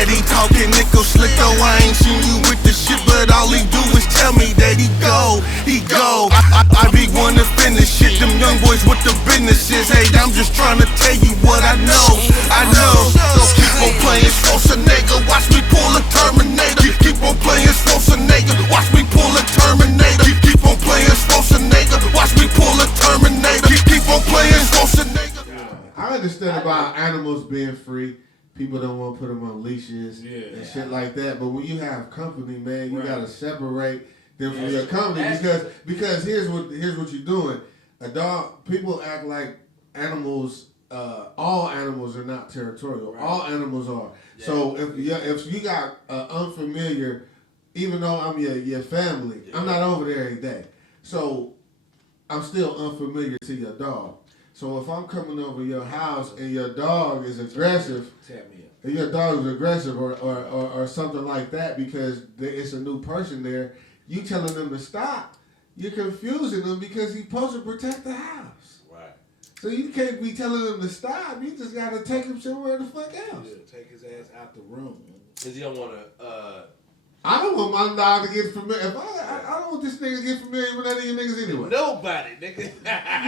Steady talking, nickel slick, though I ain't seen you with the shit, but all he do is tell me that he go. I be one to finish shit, them young boys with the businesses. Hey, I'm just trying to tell you what I know. So keep on playing Schwarzenegger, watch me pull a Terminator. Keep on playing Schwarzenegger, watch me pull a Terminator. Keep on playing Schwarzenegger, watch me pull a Terminator. Keep on playing Schwarzenegger. I understand about animals being free. People don't want to put them on leashes and shit like that. But when you have company, man, you gotta separate them from your company because here's what you're doing. A dog. People act like animals. All animals are not territorial. Right. All animals are. Yeah. So if you got unfamiliar, even though I'm your family, I'm not over there every day. So I'm still unfamiliar to your dog. So if I'm coming over your house and your dog is aggressive, and your dog is aggressive or something like that because it's a new person there, you telling them to stop. You're confusing them because he's supposed to protect the house. Right. So you can't be telling them to stop. You just got to take him somewhere the fuck else. Yeah, take his ass out the room. Because you don't want to... I don't want my dog to get familiar. If I don't want this nigga to get familiar with none of you niggas anyway. Nobody, nigga.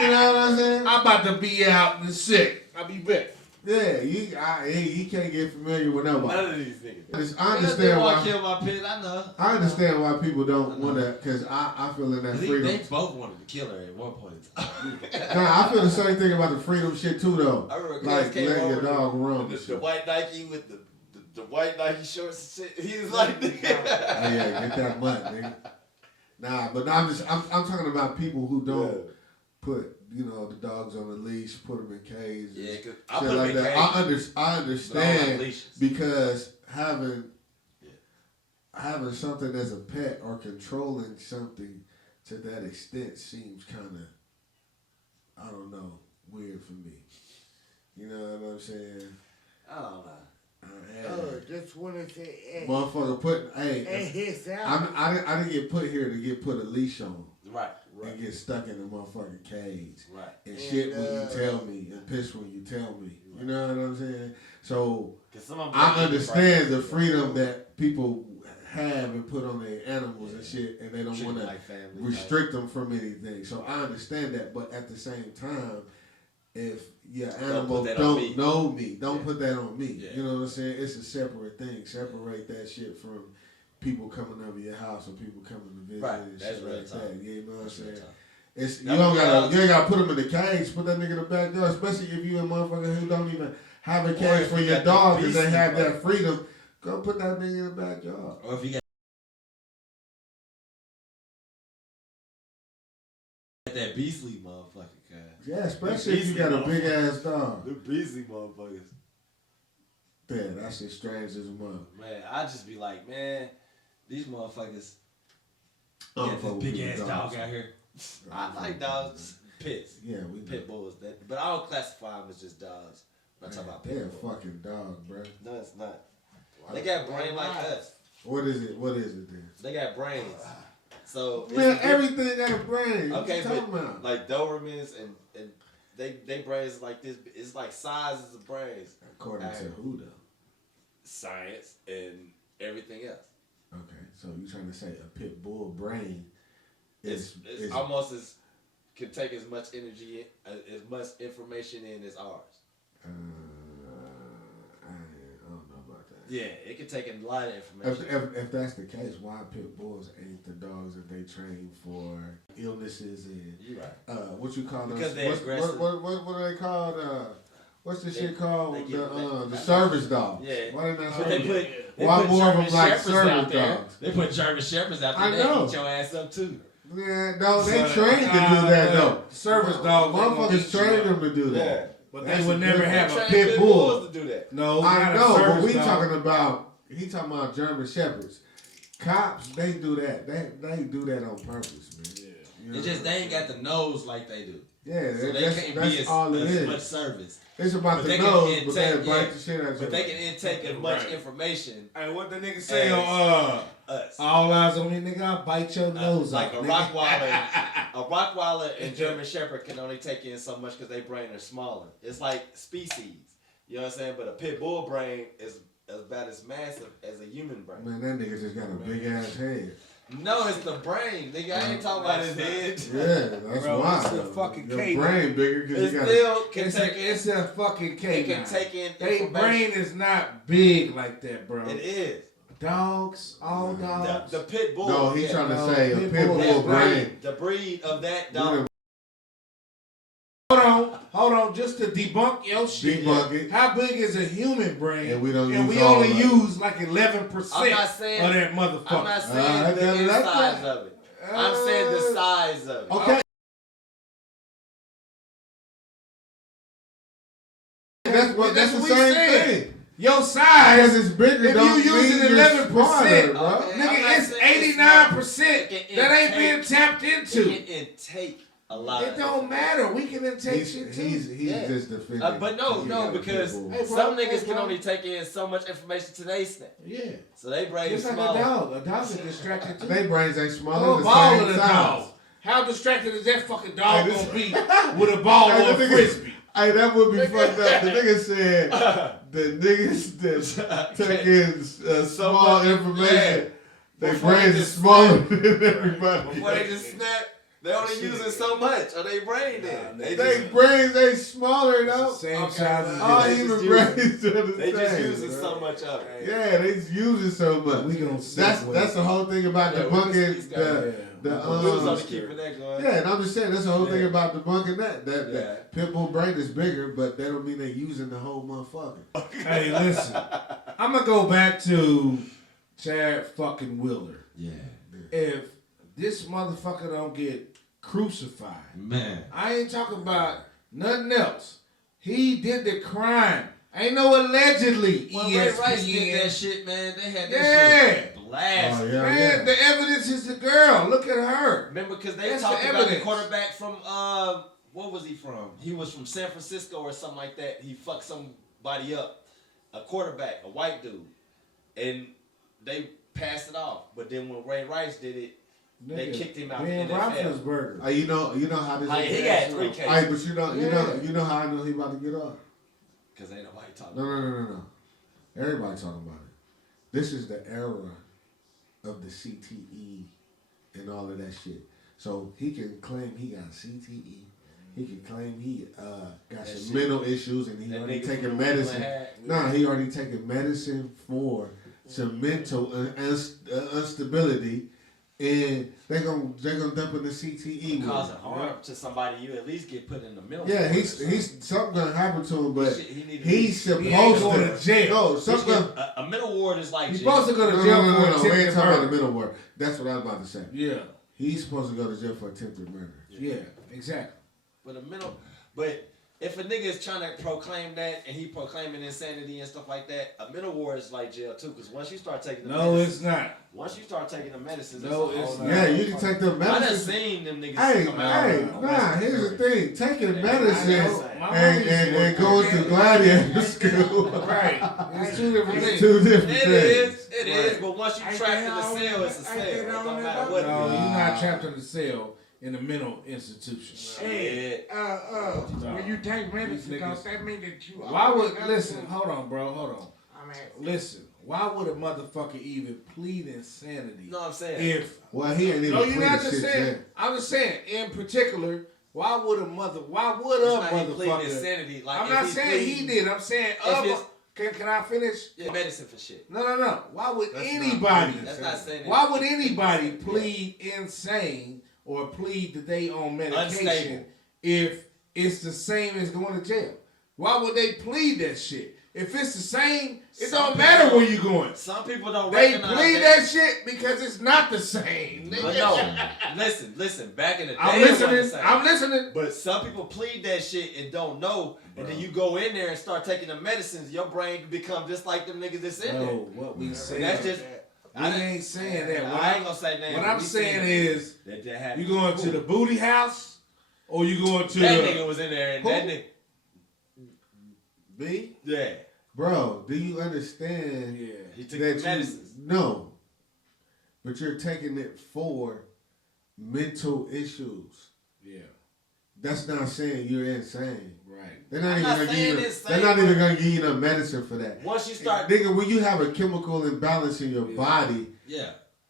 You know what I'm saying? I'm about to be out and sick. I'll be back. Yeah, he can't get familiar with nobody. None of these niggas. I understand why. Kill my pet, I know. I understand why people don't want to, because I feel in that freedom. They both wanted to kill her at one point. Nah, I feel the same thing about the freedom shit too, though. I remember like letting your dog run. The white Nike with the white Nike shorts and shit. He was like, yeah, get that butt, nigga. Nah, but I'm talking about people who don't put the dogs on a leash, put them in cages. Yeah, cause I put like them in cages. I understand because having something as a pet or controlling something to that extent seems kind of, I don't know, weird for me. You know what I'm saying? I don't know. Just want to say, motherfucker, I didn't get put here to get put a leash on. Right. And get stuck in the motherfucking cage. Right. And shit when you tell me, and piss when you tell me. Right. You know what I'm saying? So I understand the freedom that people have and put on their animals and shit, and they don't want to restrict them from anything. So I understand that, but at the same time, if your animal don't know me, don't put that on me. Yeah. You know what I'm saying? It's a separate thing. Separate that shit from people coming over your house or people coming to visit and shit like that. You know what I'm saying? You ain't gotta put them in the cage. Put that nigga in the backyard, especially if you a motherfucker who don't even have a cage for your dog because they have that freedom. Go put that nigga in the backyard. Or if you got that beastly motherfucker. Yeah, especially if you got a big ass dog. The beastly motherfuckers. Yeah, that shit strange as a mother. Man, I just be like, man, these motherfuckers got this big ass dog out here. I like dogs, pits. Yeah, we pit bulls. But I don't classify them as just dogs. I'm talking about pit bulls. They're a fucking dog, bro. No, it's not. They got brain like us. What is it? What is it then? They got brains. So man, everything got a brain. Okay, but like Dobermans and they brains like this. It's like sizes of brains. According to who though? Science and everything else. Okay, so you trying to say a pit bull brain is almost as can take as much energy, as much information in as ours. I don't know about that. Yeah, it can take a lot of information. If that's the case, why pit bulls ain't the dogs that they train for illnesses and what you call because those? What are they called? What's the shit called? The service dogs. Yeah. Why they not why more of them like service dogs? They put German Shepherds out there. They eat your ass up too. Yeah, no, they trained to do that though. Service dogs, motherfuckers trained them to do that. Yeah. But they would never have a pit bull to do that. No, I know, but we talking about German Shepherds. Cops, they do that. They do that on purpose, man. Yeah. You know it's just they ain't got the nose like they do. Yeah, so that's all it is. Much service. It's about the nose, but they bite the shit out of you. But they can intake as much information. Hey, what the nigga say on us? All eyes on me, nigga. I'll bite your nose like off. A Rottweiler and German Shepherd can only take in so much because their brain are smaller. It's like species. You know what I'm saying? But a pit bull brain is about as massive as a human brain. Man, that nigga just got a big ass head. No, it's the brain, nigga. I ain't talking about his head. Yeah, that's why. It's the fucking Your cake. brain bigger because you got. Still can take It's a fucking cake. It can take in Their information. brain is not big like that, bro. It is. Dogs, all dogs. The pit bull. No, he's trying to say a pit pit bull bull brain. The breed of that dog. Hold on, just to debunk your shit. Debunk it. How big is a human brain? And we don't and use we all only of it. use like 11% I'm not saying, of that motherfucker. I'm not saying the size of it. I'm saying the size of it. Okay. That's what the same thing. Your size, Because it's bigger, if don't you using mean you're 11%, smarter, bro. Okay. nigga, it's 89% that ain't being tapped into. It can intake a lot. It don't matter. We can intake He's shit too. just defending. But no, because Hey, bro, some hey, niggas can bro. only take in so much information to they snap. Yeah. So they brain is Just like small. a dog. A dog's distracted too. They brains ain't Throw smaller a than ball the at same a size. dog. How distracted is that fucking dog Hey, this- gonna be with a ball Hey, or a the nigga- frisbee? Hey, that would be fucked up. The nigga said the niggas that take in small much, information, their Before brains they is just smaller than everybody. Before they just snap, they only using so much of their brain then. They just, brains ain't smaller though. Same Okay, size as All They this. human just brains are the they just same, using bro. so much of it. Yeah, they just using so much. We gonna That's the whole thing about Yeah, we debunking just the we was on the to keeping that going. yeah, and I'm just saying that's the whole thing Yeah. about debunking that Yeah. that pit bull brain is bigger, but that don't mean they using the whole motherfucker. Hey, listen. I'm gonna go back to Chad fucking Wheeler. Yeah. If this motherfucker don't get crucified, Man. I ain't talking about nothing else. He did the crime. Ain't no allegedly. When Ray Rice did that shit, man, they had that Yeah. shit blasted. Oh, yeah. Man, the evidence is the girl. Look at her. Remember, because they That's talked the about the evidence. quarterback from, what was he from? He was from San Francisco or something like that. He fucked somebody up. A quarterback, a white dude. And they passed it off. But then when Ray Rice did it, they kicked him out of the Ben NFL. Roethlisberger. You know how this. He got 3 cases. Hey, but you know how I know he about to get off. Because ain't nobody talking No. Everybody talking about it. This is the era of the CTE and all of that shit. So he can claim he got CTE. He can claim he got some shit. mental issues and he That already nigga taking from medicine. England He already taking medicine for some mental instability, and they gonna dump in the CTE. with causing him. harm to somebody, you at least get put in the middle. Yeah, he's something gonna happen to him, but He need to he's He ain't supposed going to jail. No, something. a middle ward is like He's jail. supposed to go to No, jail no, for we ain't attempted talking about murder. the middle word. That's what I was about to say. Yeah, He's supposed to go to jail for attempted murder. yeah, exactly. But if a nigga is trying to proclaim that and he proclaiming insanity and stuff like that, a middle ward is like jail too. Because once you start taking the No, medicine, it's not. once you start taking the medicines, No, it's a it's whole not. nother Yeah, you can take the I done medicine. seen them niggas Hey, come out. here's the thing. Taking Yeah, medicine I know. My and, mom used to and work going there. to gladiator school. Right. It's two different It's things. two different It things. is, but once you I trapped get in the on cell, it. it's a I cell. get It on don't it. matter what. No, you're not trapped in a cell in a mental institution. Shit. When you take medicine, These don't niggas- that mean that you Why would always listen? got Hold on, bro. Hold on. I mean, Listen. Why would a motherfucker even plead insanity? You know what I'm saying? If Well, he ain't even no, you're pleaded not just shit saying. yet. I'm just saying. In particular, why would a It's not even pleading motherfucker? insanity. Like I'm if not he's saying he pleading- did. I'm saying If other. it's- Can I finish? Yeah, medicine for shit. No. Why would That's not anybody? pleading That's not saying. Why would anybody Yeah. plead insane or plead that they on medication Unstable. if it's the same as going to jail? Why would they plead that shit? If it's the same, it Some don't matter people- where you going. Some people don't They recognize plead that shit because it's not the same. But no, listen. Back in the day, I'm it wasn't the listening. same. I'm listening. But some people plead that shit and don't know, and then you go in there and start taking the medicines, your brain can become just like them niggas that's in there. No, what we saying? That's just. we ain't saying that. What, I ain't gonna say names. what I'm We saying is, that happened. you going to the booty house or you going to that the nigga was in there, and Who? that nigga, B? yeah, Bro, do you understand yeah. he took that the medicines. No. But you're taking it for mental issues. Yeah. that's not saying you're insane. Right. They're not even gonna give you no medicine for that. Once you start, nigga, when you have a chemical imbalance in your body,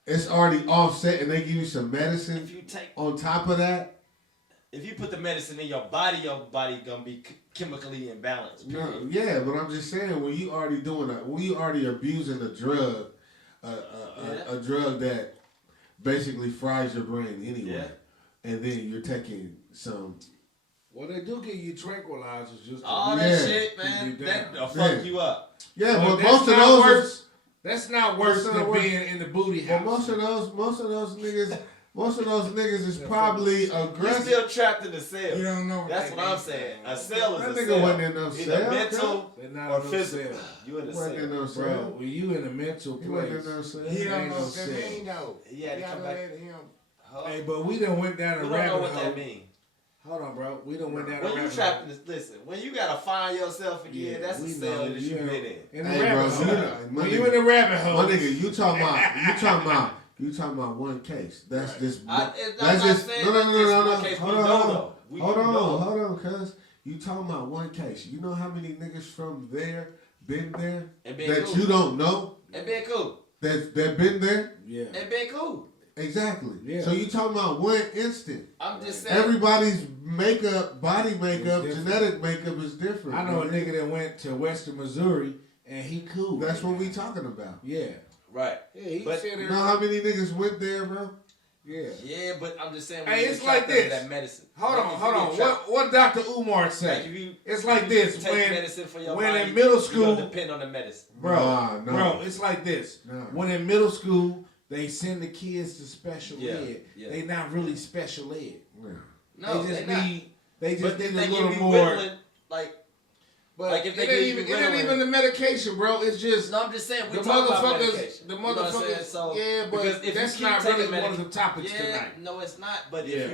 it's already offset, and they give you some medicine. If you take on top of that, if you put the medicine in your body gonna be chemically imbalanced. No, yeah, but I'm just saying when you already abusing a drug, a drug that basically fries your brain anyway, and then you're taking some. Well, they do give you tranquilizers just all that shit, man. That'll fuck you up. Yeah, but most of those that's not worse than being in the booty house. Well, most of those niggas is probably aggressive. You're still trapped in the cell. You don't know. That's what I'm saying. A cell is that a nigga cell. wasn't in no cell. Either mental or physical. You in a cell. In no cell. Bro, when you in a mental place, he don't know what that mean though. He had to come back. Hey, but we done went down a rabbit hole. We don't know what that mean. Hold on, bro. We done went down a when rabbit hole. When you trapped in this, listen, when you gotta find yourself again, that's the cell that you been in. In the rabbit hole. When you in the rabbit hole. My nigga, you talking about one case. That's just. No. Hold on, cuz. You talking about one case. You know how many niggas from there been there that cool. You don't know? And been cool. That been there? Yeah. And been cool. Exactly. Yeah. So you talking about one instant. I'm just saying. Everybody's makeup, body makeup, genetic makeup is different. I know a nigga that went to Western Missouri and he cool. That's what we talking about. Yeah. Right. Yeah, he said you know how many niggas went there, bro? Yeah. Yeah, but I'm just saying. Hey, it's like this. That medicine. Hold on. What Dr. Umar say? Like it's like this. Take medicine for your body, in middle school, depend on the medicine. Bro, it's like this. When in middle school, they send the kids to special ed. Yeah. They not really special ed. No, they just need a little more. Willing, But it ain't even the medication, bro. It's just I'm just saying the motherfuckers. The motherfuckers. So, yeah, but that's not really one of the topics tonight. No, it's not. But if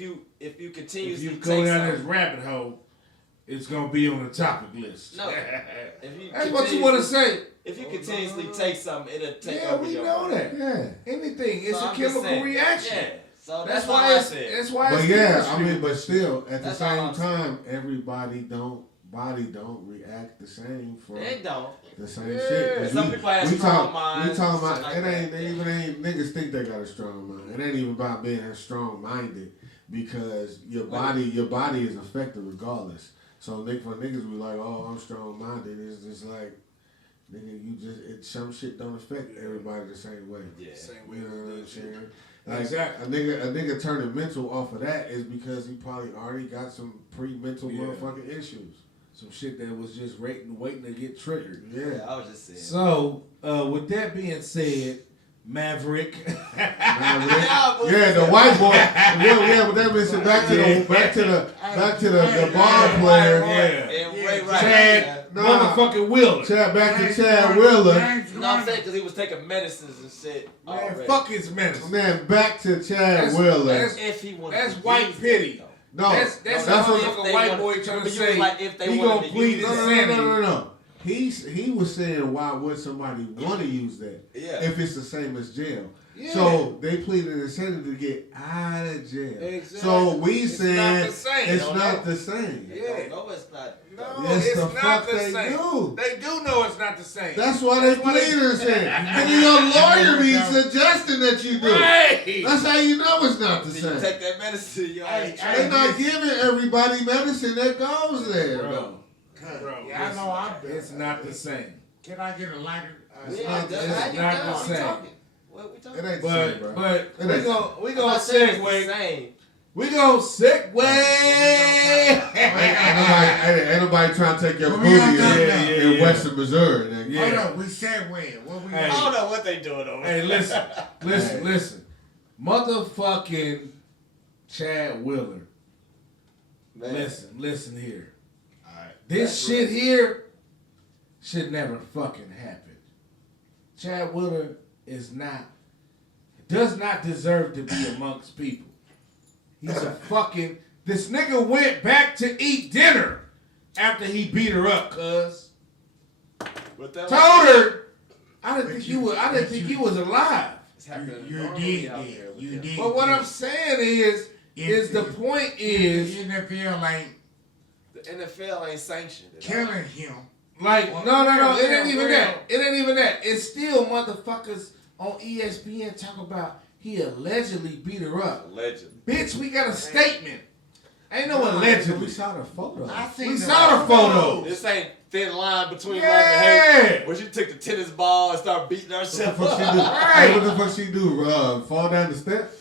you continuously if you go down this rabbit hole, it's gonna be on the topic list. No, that's what you want to say. If you continuously take something, it'll take over we your know body. that. Yeah, anything. It's a chemical reaction. Yeah. So that's why it's. That's why. But but still, at the same time, everybody body don't react the same for the same shit. Some people have strong minds. We talking about it ain't niggas think they got a strong mind. It ain't even about being strong minded because your body is affected regardless. So for niggas be like, oh, I'm strong minded. It's just like nigga, some shit don't affect everybody the same way. Yeah, same way. You know what I'm saying? Like exactly. A nigga turning mental off of that is because he probably already got some pre-mental motherfucking issues. Some shit that was just waiting to get triggered. Yeah, I was just saying. So, with that being said, Maverick. The white boy. Yeah, but that means back to the ball player. Chad motherfucking Wheeler. Back to Chad Wheeler. No, I'm saying because he was taking medicines and shit. Man, fuck his medicine. Man, back to Chad Wheeler. That's white pity. No, that's what a white boy trying to say. He gonna plead insanity. No. He was saying why would somebody want to use that if it's the same as jail? Yeah. So they pleaded insanity to get out of jail. Exactly. So we said it's not the same. Yeah. No, it's not. No, yes, it's the not fuck the they same. do. They do know it's not the same. That's why they pleaded saying. And your lawyer be suggesting that you do. Right. That's how you know it's not the same. You take that medicine, They're not giving everybody medicine that goes there, bro. Yeah, I know I'm. It's not the same. Can I get a lighter? It's not the same. What we talking? It ain't the same, bro. But we gonna segue. We gonna segue. Ain't nobody trying to take your booty in Western Missouri. Hold on, we segue. What we? I don't know what they doing over there. Hey, listen. Motherfucking Chad Wheeler. Man. Listen here. All right. This shit here should never fucking happen. Chad Wheeler does not deserve to be amongst people. He's a fucking. This nigga went back to eat dinner after he beat her up, cuz. Told her, I didn't think you was alive. You did. But what I'm saying is, the point is the NFL ain't The NFL ain't sanctioned. killing him. like no. It ain't even that. It ain't even that. It's still motherfuckers on ESPN talk about he allegedly beat her up. Allegedly. Bitch, we got a statement. Ain't no allegedly. We saw the photo. We saw the photo. This ain't thin line between Yeah. love and hate. Where she took the tennis ball and started beating herself What the fuck she up. do? Right. Hey, what the fuck she do? Fall down the steps?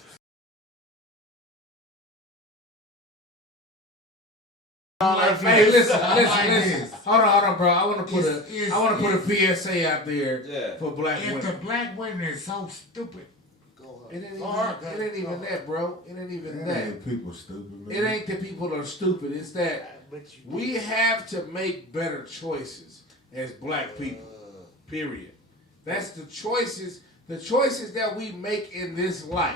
Hey, listen. this. Hold on, bro. I want to put It's- a PSA out there Yeah. for black If the women. black women is so stupid, It ain't even that, bro. It ain't even that. Ain't people stupid, man. It ain't that people are stupid. It's that we have to make better choices as black people. Period. That's the choices. The choices that we make in this life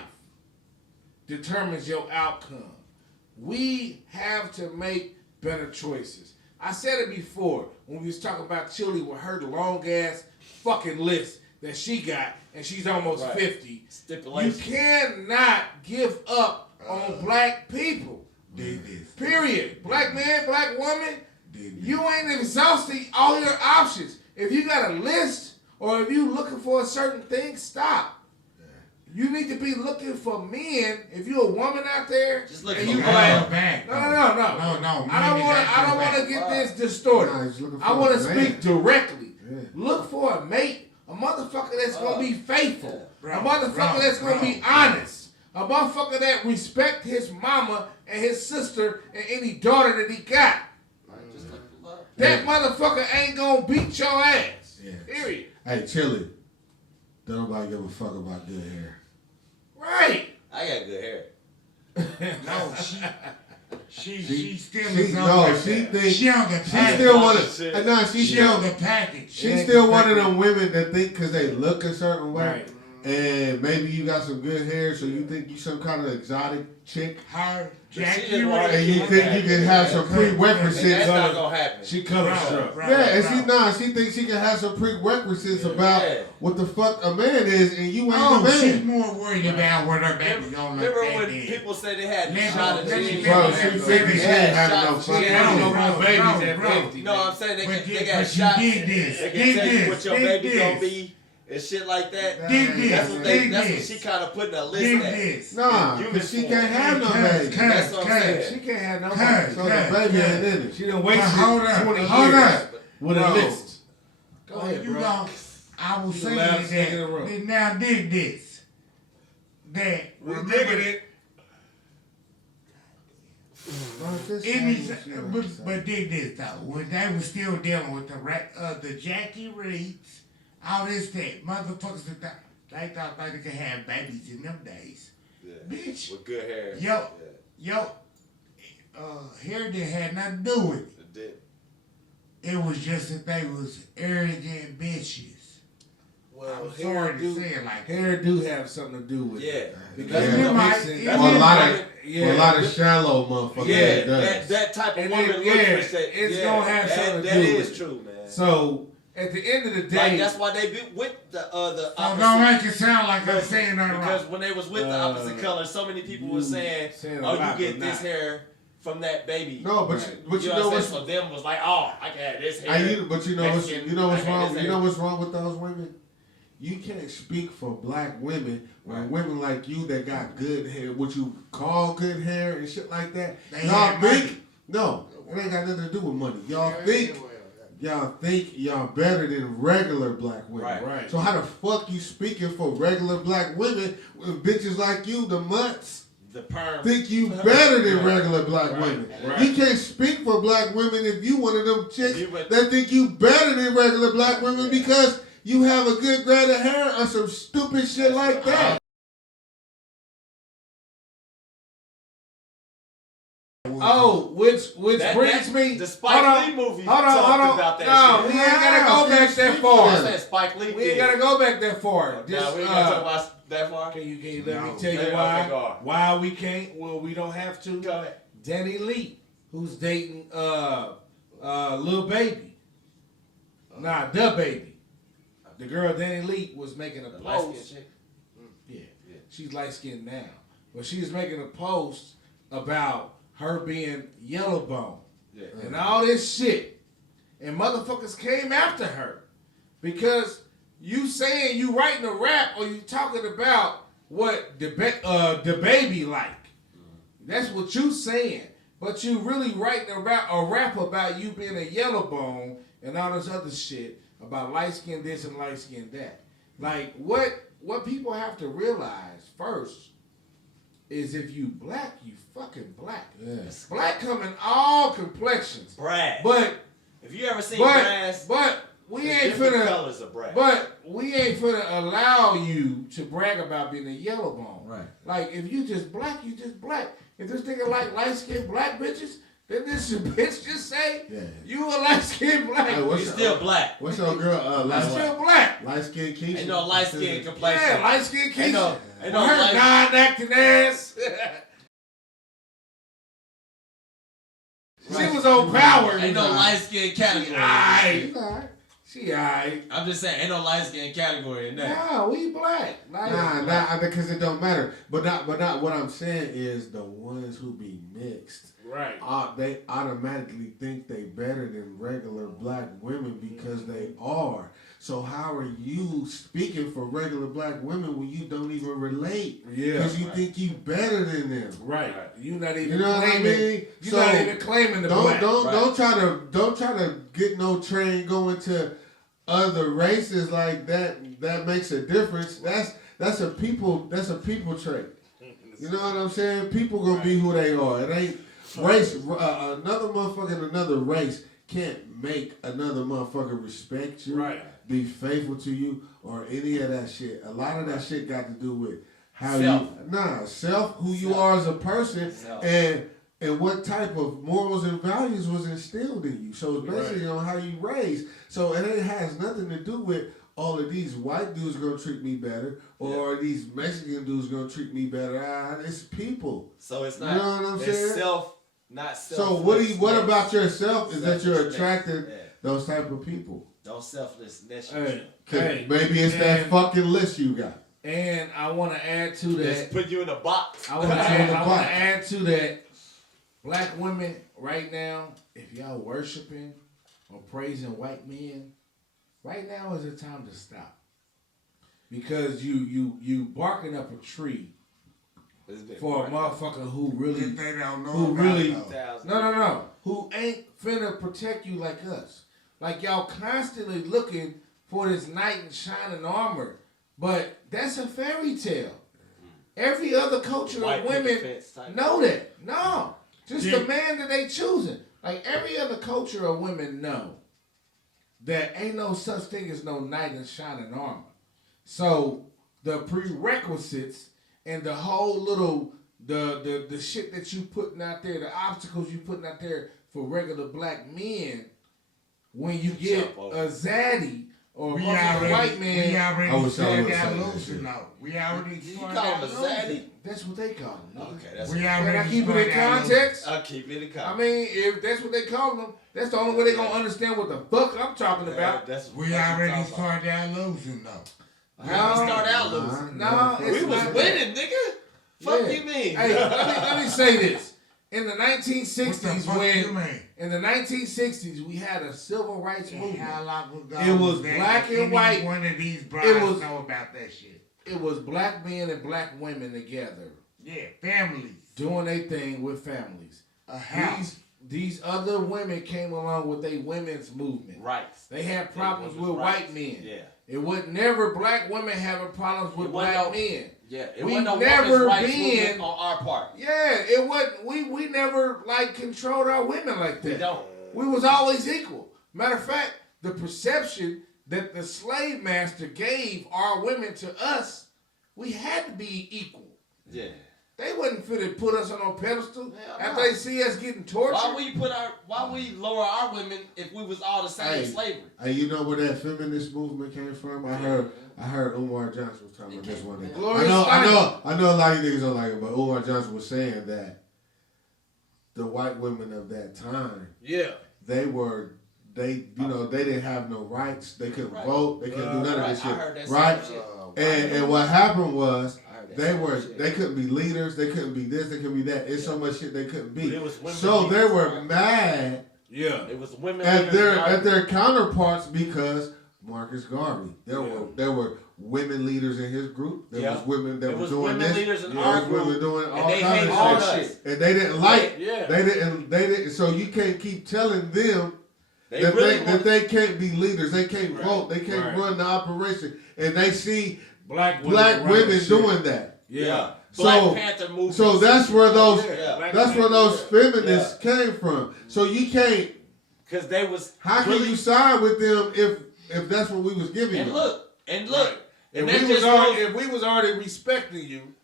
determines your outcome. We have to make better choices. I said it before when we was talking about Chili with her long ass fucking list that she got, and she's almost Right. 50. You Stipulation. cannot give up on black people. did this. Period. Black man, black woman, Did this. you ain't exhausted all your options. If you got a list or if you looking for a certain thing, stop. You need to be looking for men. If you're a woman out there, Just look and for you men. black. Back. No. No. I don't want to get this distorted. Nah, he's looking for I want to a man. speak directly. Yeah. Look for a mate, a motherfucker that's gonna be faithful, Bro, a motherfucker that's gonna be honest, a motherfucker that respect his mama and his sister and any daughter that he got. Just look for love. That motherfucker ain't gonna beat your ass. Yeah. Period. Hey, Chili. Don't nobody give a fuck about good hair. Right. I got good hair. No, she still She, is on no, the, she thinks she on the she package. still one Shit. of. Nah, She on the package. She's still one of them women that think because they look a certain way, Right. and maybe you got some good hair, so you think you some kind of exotic chick, Her, She Jackie just want Ray. and you think you can have some And prerequisites. that's not gonna happen. She color struck. Bro, Yeah, and bro. she thinks she can have some prerequisites about Yeah. what the fuck a man is, and you ain't Oh, a she's man. more worried about what her baby gonna look Remember like when then. people said they had Let shot me- of let me jeans? Bro, finish. she 50, she ain't having no She fucking She ain't no baby. more babies at Bro. 50. No, I'm saying they But got you shots. did this. They Did can tell you this. what your Did baby gonna this. be and shit like that. Did this. That's what they. Did That's what this. she kind of put in a list Did at. this. Nah, You because she just can't have no baby. That's what I'm saying. She can't have no Cuz, babies. So the baby ain't in it. She done wasted Hold up, 20 hold years up. with Bro. a list. Go Well, ahead, you bro. gon' I was You the saying loudest nigga in the room. that now dig this. That We remember digging it. but dig this though. When they was still dealing with the Jackie Reeds, all this that motherfuckers that they thought they could have babies in them days. Yeah. Bitch. With good hair. Yo, hair that had nothing to do with it. It did. It was just that they was arrogant bitches. Well, I'm sorry to say it like that. hair do have something to do with Yeah. it. Yeah. Because You it might- makes it- you For a might- lot of Yeah. for a lot of shallow motherfuckers. Yeah, it does. that type of And woman it- look yeah, for that. it's yeah, gonna have something to that do is with it. true, man. So at the end of the day, Like that's why they be with the So opposite. don't make it sound like I'm saying nothing Because wrong. when they was with the opposite color, so many people were saying, saying a "Oh, lot, you get but this not. hair from that baby." No, but Right. but you know know what I'm what's saying? So them was like, "Oh, I can have this hair." but you know what's Mexican, you know what's I got wrong. this You know hair. what's wrong with those women? You can't speak for black women when Right. women like you that got good hair, what you call good hair and shit like that. They Y'all had money. think no, it ain't got nothing to do with money. Y'all think y'all better than regular black women. Right. Right. So how the fuck you speaking for regular black women when bitches like you, the mutts, The perm. think you better than Right. regular black Right. women? Right. You can't speak for black women if you one of them chicks You would- that think you better than regular black women because you have a good grade of hair or some stupid shit like that. oh, which That- brings that- me. the Spike Lee movie Hold talked on. about that No, shit. we ain't gotta go back that far. I said Spike Lee. We ain't gotta go back that far. Now Just, we ain't gotta talk about that far. Can you let me No. tell you Okay, why? go on. Why we can't? Well, we don't have to. Go ahead. Danny Lee, who's dating Lil Baby. Nah, the baby. The girl Danny Lee was making a The light-skinned post. chick. Yeah, she's light skinned now, but she was making a post about her being yellow bone Yeah. and all this shit. And motherfuckers came after her because you saying you writing a rap or you talking about what the baby like. That's what you saying. But you really writing a rap about you being a yellow bone and all this other shit about light skin this and light skin that. Like what people have to realize first is if you black, you fucking black. Yes. Black come in all complexions. Brass. But if you ever seen brass, but we ain't different finna colors of brass. But we ain't finna allow you to brag about being a yellow bone. Right. Like if you just black, you just black. If this nigga like light skinned black bitches, then this bitch just say you a light skinned black. Hey, you still black. What's your girl? Still black. Light skin Kingz. Ain't no light skin complexion. Yeah, light skin Kingz. Ain't no her light. non-acting ass. She was on power. Ain't no light skin category. She alright. I'm just saying, ain't no light skin category in that. Nah, we black. Nah, because it don't matter. But not. What I'm saying is the ones who be mixed, right? They automatically think they better than regular black women because they are. So how are you speaking for regular black women when you don't even relate? Yeah, because you think you better than them. Right. You not even. You know what I mean? You're not even claiming the black. Don't try to get no train going to other races like that. That makes a difference. That's a people trait. You know what I'm saying? People gonna be who they are. It ain't race. Another motherfucker in another race can't make another motherfucker respect you, be faithful to you, or any of that shit. A lot of that shit got to do with how who you are as a person, and what type of morals and values was instilled in you. So it's basically on how you raised. So it has nothing to do with all of these white dudes gonna treat me better or these Mexican dudes gonna treat me better. It's people. So it's not. You know what I'm saying? Not self. So what about yourself is that you're attracting those type of people? Don't selflessness. Hey, maybe it's that fucking list you got. And I want to add to that. Just put you in a box. I want to add to that. Black women right now, if y'all worshiping or praising white men, right now is the time to stop. Because you barking up a tree for a motherfucker who ain't finna protect you like us. Like y'all constantly looking for this knight in shining armor, but that's a fairy tale. Every other culture of women know that. No. Just the man that they choosing. Like every other culture of women know that ain't no such thing as no knight in shining armor. So the prerequisites and the whole little the shit that you putting out there, the obstacles you putting out there for regular black men, when you get a zaddy or a white man, we already started that losing though. We already started that losing. That's what they call them. Okay, that's Can I keep it in context? I'll keep it in context. I mean, if that's what they call them, that's the only way they gonna understand what the fuck I'm talking about. We already started out losing though. We started out losing. No, we was winning, nigga. Fuck you mean? Hey, let me say this. In the 1960s, in the 1960s, we had a civil rights movement. It was black and white. One of these brothers know about that shit. It was black men and black women together. Yeah, families. Doing their thing with families. These other women came along with a women's movement. Right. They had problems with white men. Yeah. It was never black women having problems with black men. Yeah, it we wasn't no never been on our part. Yeah, it wasn't. We never like controlled our women like that. We don't. We was always equal. Matter of fact, the perception that the slave master gave our women to us, we had to be equal. Yeah. They wasn't fit to put us on a pedestal after they see us getting tortured. Why we lower our women if we was all the same slavery? Hey, you know where that feminist movement came from? I heard Umar Johnson was talking about this one day. I know a lot of you niggas don't like it, but Umar Johnson was saying that the white women of that time, they didn't have no rights. They couldn't vote. They couldn't do none of this shit. Right? And what happened was They couldn't be leaders. They couldn't be this. They couldn't be that. It's so much shit they couldn't be. So they were mad. Yeah, it was women at their counterparts because Marcus Garvey. There were women leaders in his group. There was women that were doing this. Leaders in our group, women doing all and kinds of shit. And they didn't like. They didn't. So you can't keep telling them that they can't be leaders. They can't vote. They can't run the operation. And they see black women doing that. Yeah. Black Panther movement. So that's where those feminists came from. So you can't. Because they was. How can you side with them if that's what we was giving you? And look. If we was already respecting you,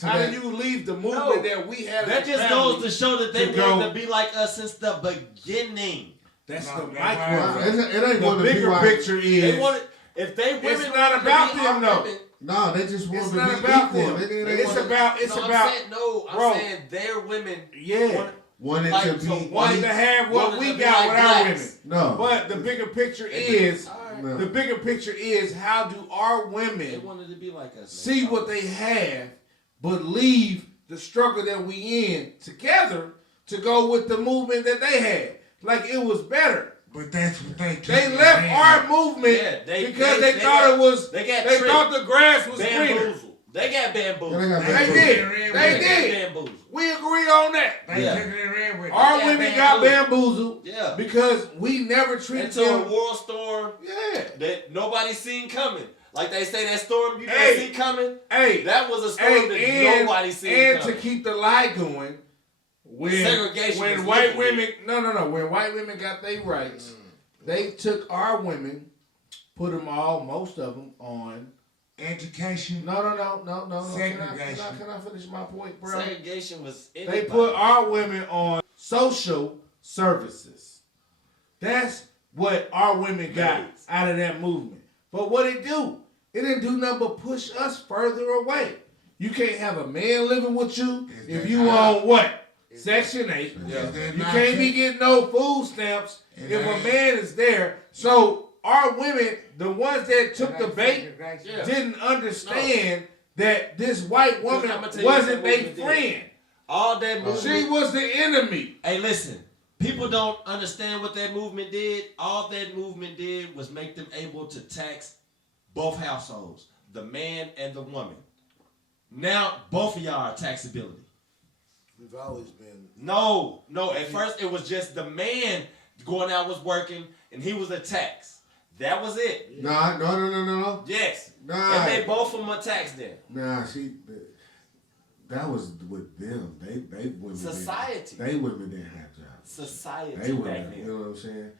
how do you leave the movement that we had? That just goes to show that they wanted to be like us since the beginning. That's the micro. It ain't the bigger picture is. They wanted, if they women it's not about them though. No, they just want to be about equal. Them. It's about. I'm saying their women. Yeah. Wanted to have what we got with our women. No. But the bigger picture is. The bigger picture is how do our women wanted to be like us, see what they have, but leave the struggle that we in together to go with the movement that they had. Like it was better. But that's what they left our movement because they thought it was. They thought the grass was greener. They got bamboozled. They did. We agree on that. Our women got bamboozled because we never treated them. Into a war storm that nobody seen coming. Like they say that storm you didn't see coming. That was a storm that nobody seen coming. And to keep the lie going, when white women when white women got their rights, they took our women, put them most of them on education. No. Segregation. Can I finish my point, bro? Segregation was. They put our women on social services. That's what our women got out of that movement. But what it do? It didn't do nothing but push us further away. You can't have a man living with you if you on what? Section 8. You can't be getting no food stamps if a man is there. So our women, the ones that took the bait, didn't understand that this white woman wasn't their friend. All that movement. She was the enemy. Hey, listen. People don't understand what that movement did. All that movement did was make them able to tax both households, the man and the woman. Now, both of y'all are taxability. We've always been. No. At first, it was just the man going out was working, and he was a tax. That was it. No. Yes. Nah. And they both of them were taxed then. Nah, that was with them. They women. Society. They women didn't have jobs. Society. They women. You know what I'm saying?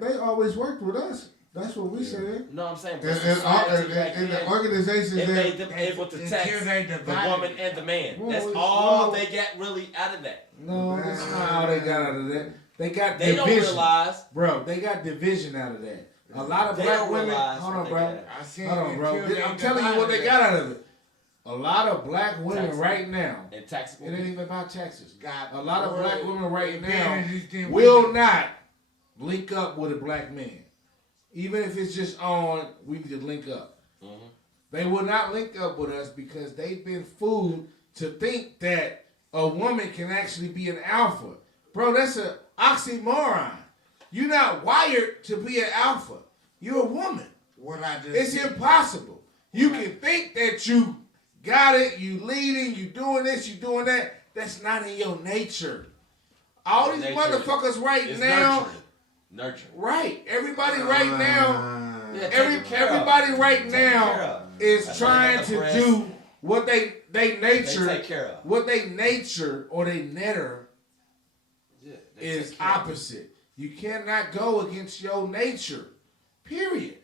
They always worked with us. That's what we said. No, I'm saying. And the organizations it made them able to tax the woman and the man. That's all they got really out of that. No, that's not all they got out of that. They got division. Don't realize. Bro, they got division out of that. A lot of black women. Hold on, bro. I'm telling you what they got out of it. A lot of black women right now. And taxable. It ain't even about taxes. A lot of black women right now will not link up with a black man. Even if it's just on, we need to link up. Mm-hmm. They will not link up with us because they've been fooled to think that a woman can actually be an alpha. Bro, that's an oxymoron. You're not wired to be an alpha. You're a woman. It's impossible. You can think that you got it, you leading, you doing this, you doing that. That's not in your nature. All these motherfuckers right now. Nurture. Right. Everybody right now. Everybody right now is trying to do what they nature. They take care of. What they nature or they netter is opposite. You cannot go against your nature. Period.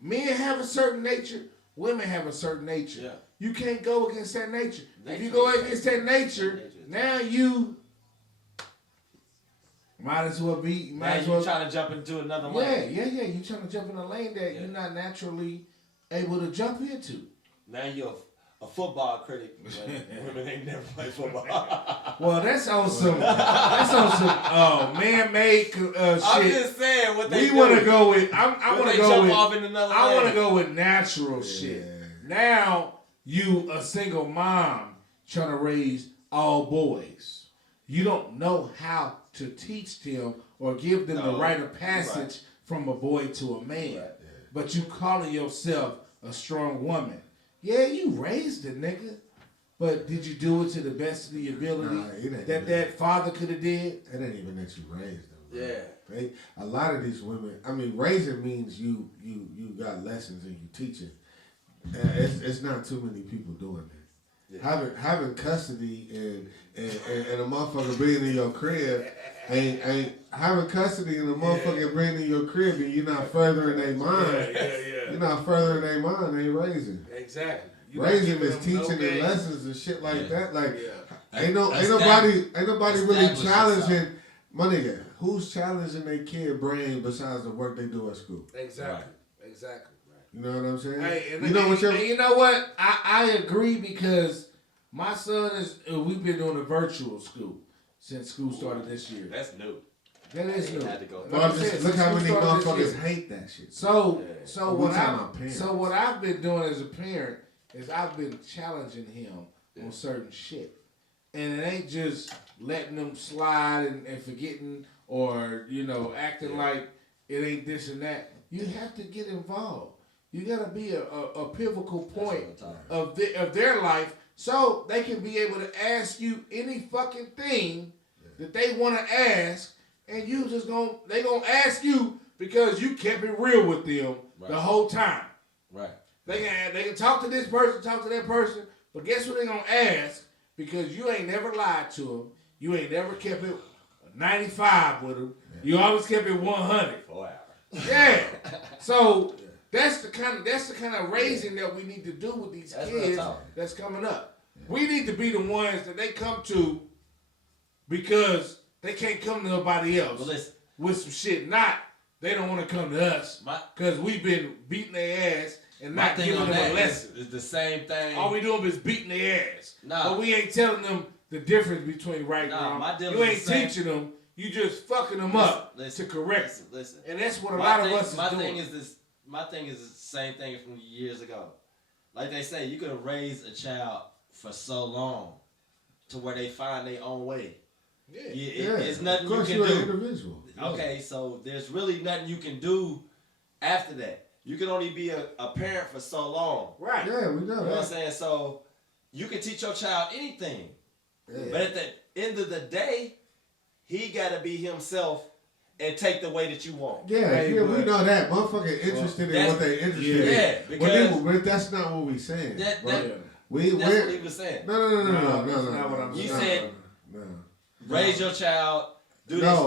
Men have a certain nature. Women have a certain nature. Yeah. You can't go against that nature. If you go against that nature, now you might as well be. You're trying to jump into another lane. Yeah. You're trying to jump in a lane that you're not naturally able to jump into. Now you're a football critic. Women ain't never played football. Well, that's on some man-made shit. I'm just saying what they want to go with. I want to go with. Off in another I want to go with natural shit. Now you a single mom trying to raise all boys. You don't know how to teach them or give them the rite of passage from a boy to a man. Right. Yeah. But you calling yourself a strong woman. Yeah, you raised a nigga. But did you do it to the best of your ability that father could have did? It ain't even that you raised them. Yeah. A lot of these women, I mean, raising means you got lessons and you teach it. It's not too many people doing that. Yeah. Having custody and a motherfucker being in your crib ain't having custody and a motherfucker being in your crib and you're not furthering their mind. You're not furthering their mind, ain't raising. Exactly. Raising is teaching them lessons and shit like that. Like ain't nobody really challenging my nigga. Who's challenging their kid brain besides the work they do at school? Exactly. Exactly. You know what I'm saying? Hey, you know what? I agree because my son we've been doing a virtual school since school started this year. That's new. That is new. Look how many motherfuckers hate that shit. So what I've been doing as a parent is I've been challenging him on certain shit. And it ain't just letting them slide and forgetting or, acting like it ain't this and that. You have to get involved. You gotta be a pivotal point of their life so they can be able to ask you any fucking thing that they wanna ask, and you just they gonna ask you because you kept it real with them the whole time. Right. They can talk to this person, talk to that person, but guess what they gonna ask? Because you ain't never lied to them. You ain't never kept it 95 with them. You always kept it 100. 4 hours. Yeah. So that's the kind of raising that we need to do with these kids that's coming up. We need to be the ones that they come to because they can't come to nobody else with some shit. Not they don't want to come to us because we've been beating their ass and not giving them a lesson. It's the same thing. All we doing is beating their ass. But we ain't telling them the difference between right and wrong. You ain't teaching them. You just fucking them up to correct them. Listen. And that's what a lot of us is doing. My thing is the same thing from years ago. Like they say, you could raise a child for so long to where they find their own way. It's nothing you can do. An individual. Okay, so there's really nothing you can do after that. You can only be a parent for so long. Right. Yeah, we know that. You know what I'm saying? So you can teach your child anything. Yeah. But at the end of the day, he got to be himself and take the way that you want. Yeah, we know that. Motherfucker interested in what they interested in. Yeah, because but that's not what we saying. That's what he was saying. No. That's not what I'm saying. You said raise your child, do this.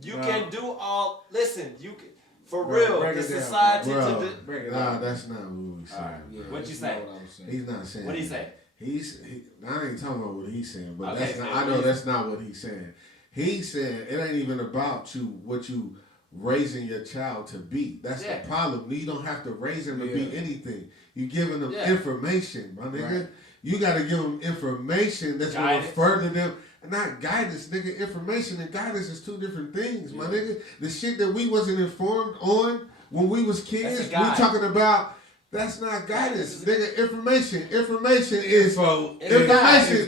You can do all. Listen, you can. For real, the society that's not what we saying. What you say? He's not saying. What he say? I ain't talking about what he's saying, but I know that's not what he's saying. He's saying it ain't even about what you raising your child to be. That's the problem. You don't have to raise him to be anything. You giving them information, my nigga. Right. You got to give them information that's going to further them. Not guidance, nigga. Information and guidance is two different things, my nigga. The shit that we wasn't informed on when we was kids, we talking about. That's not guidance, nigga. Information is information is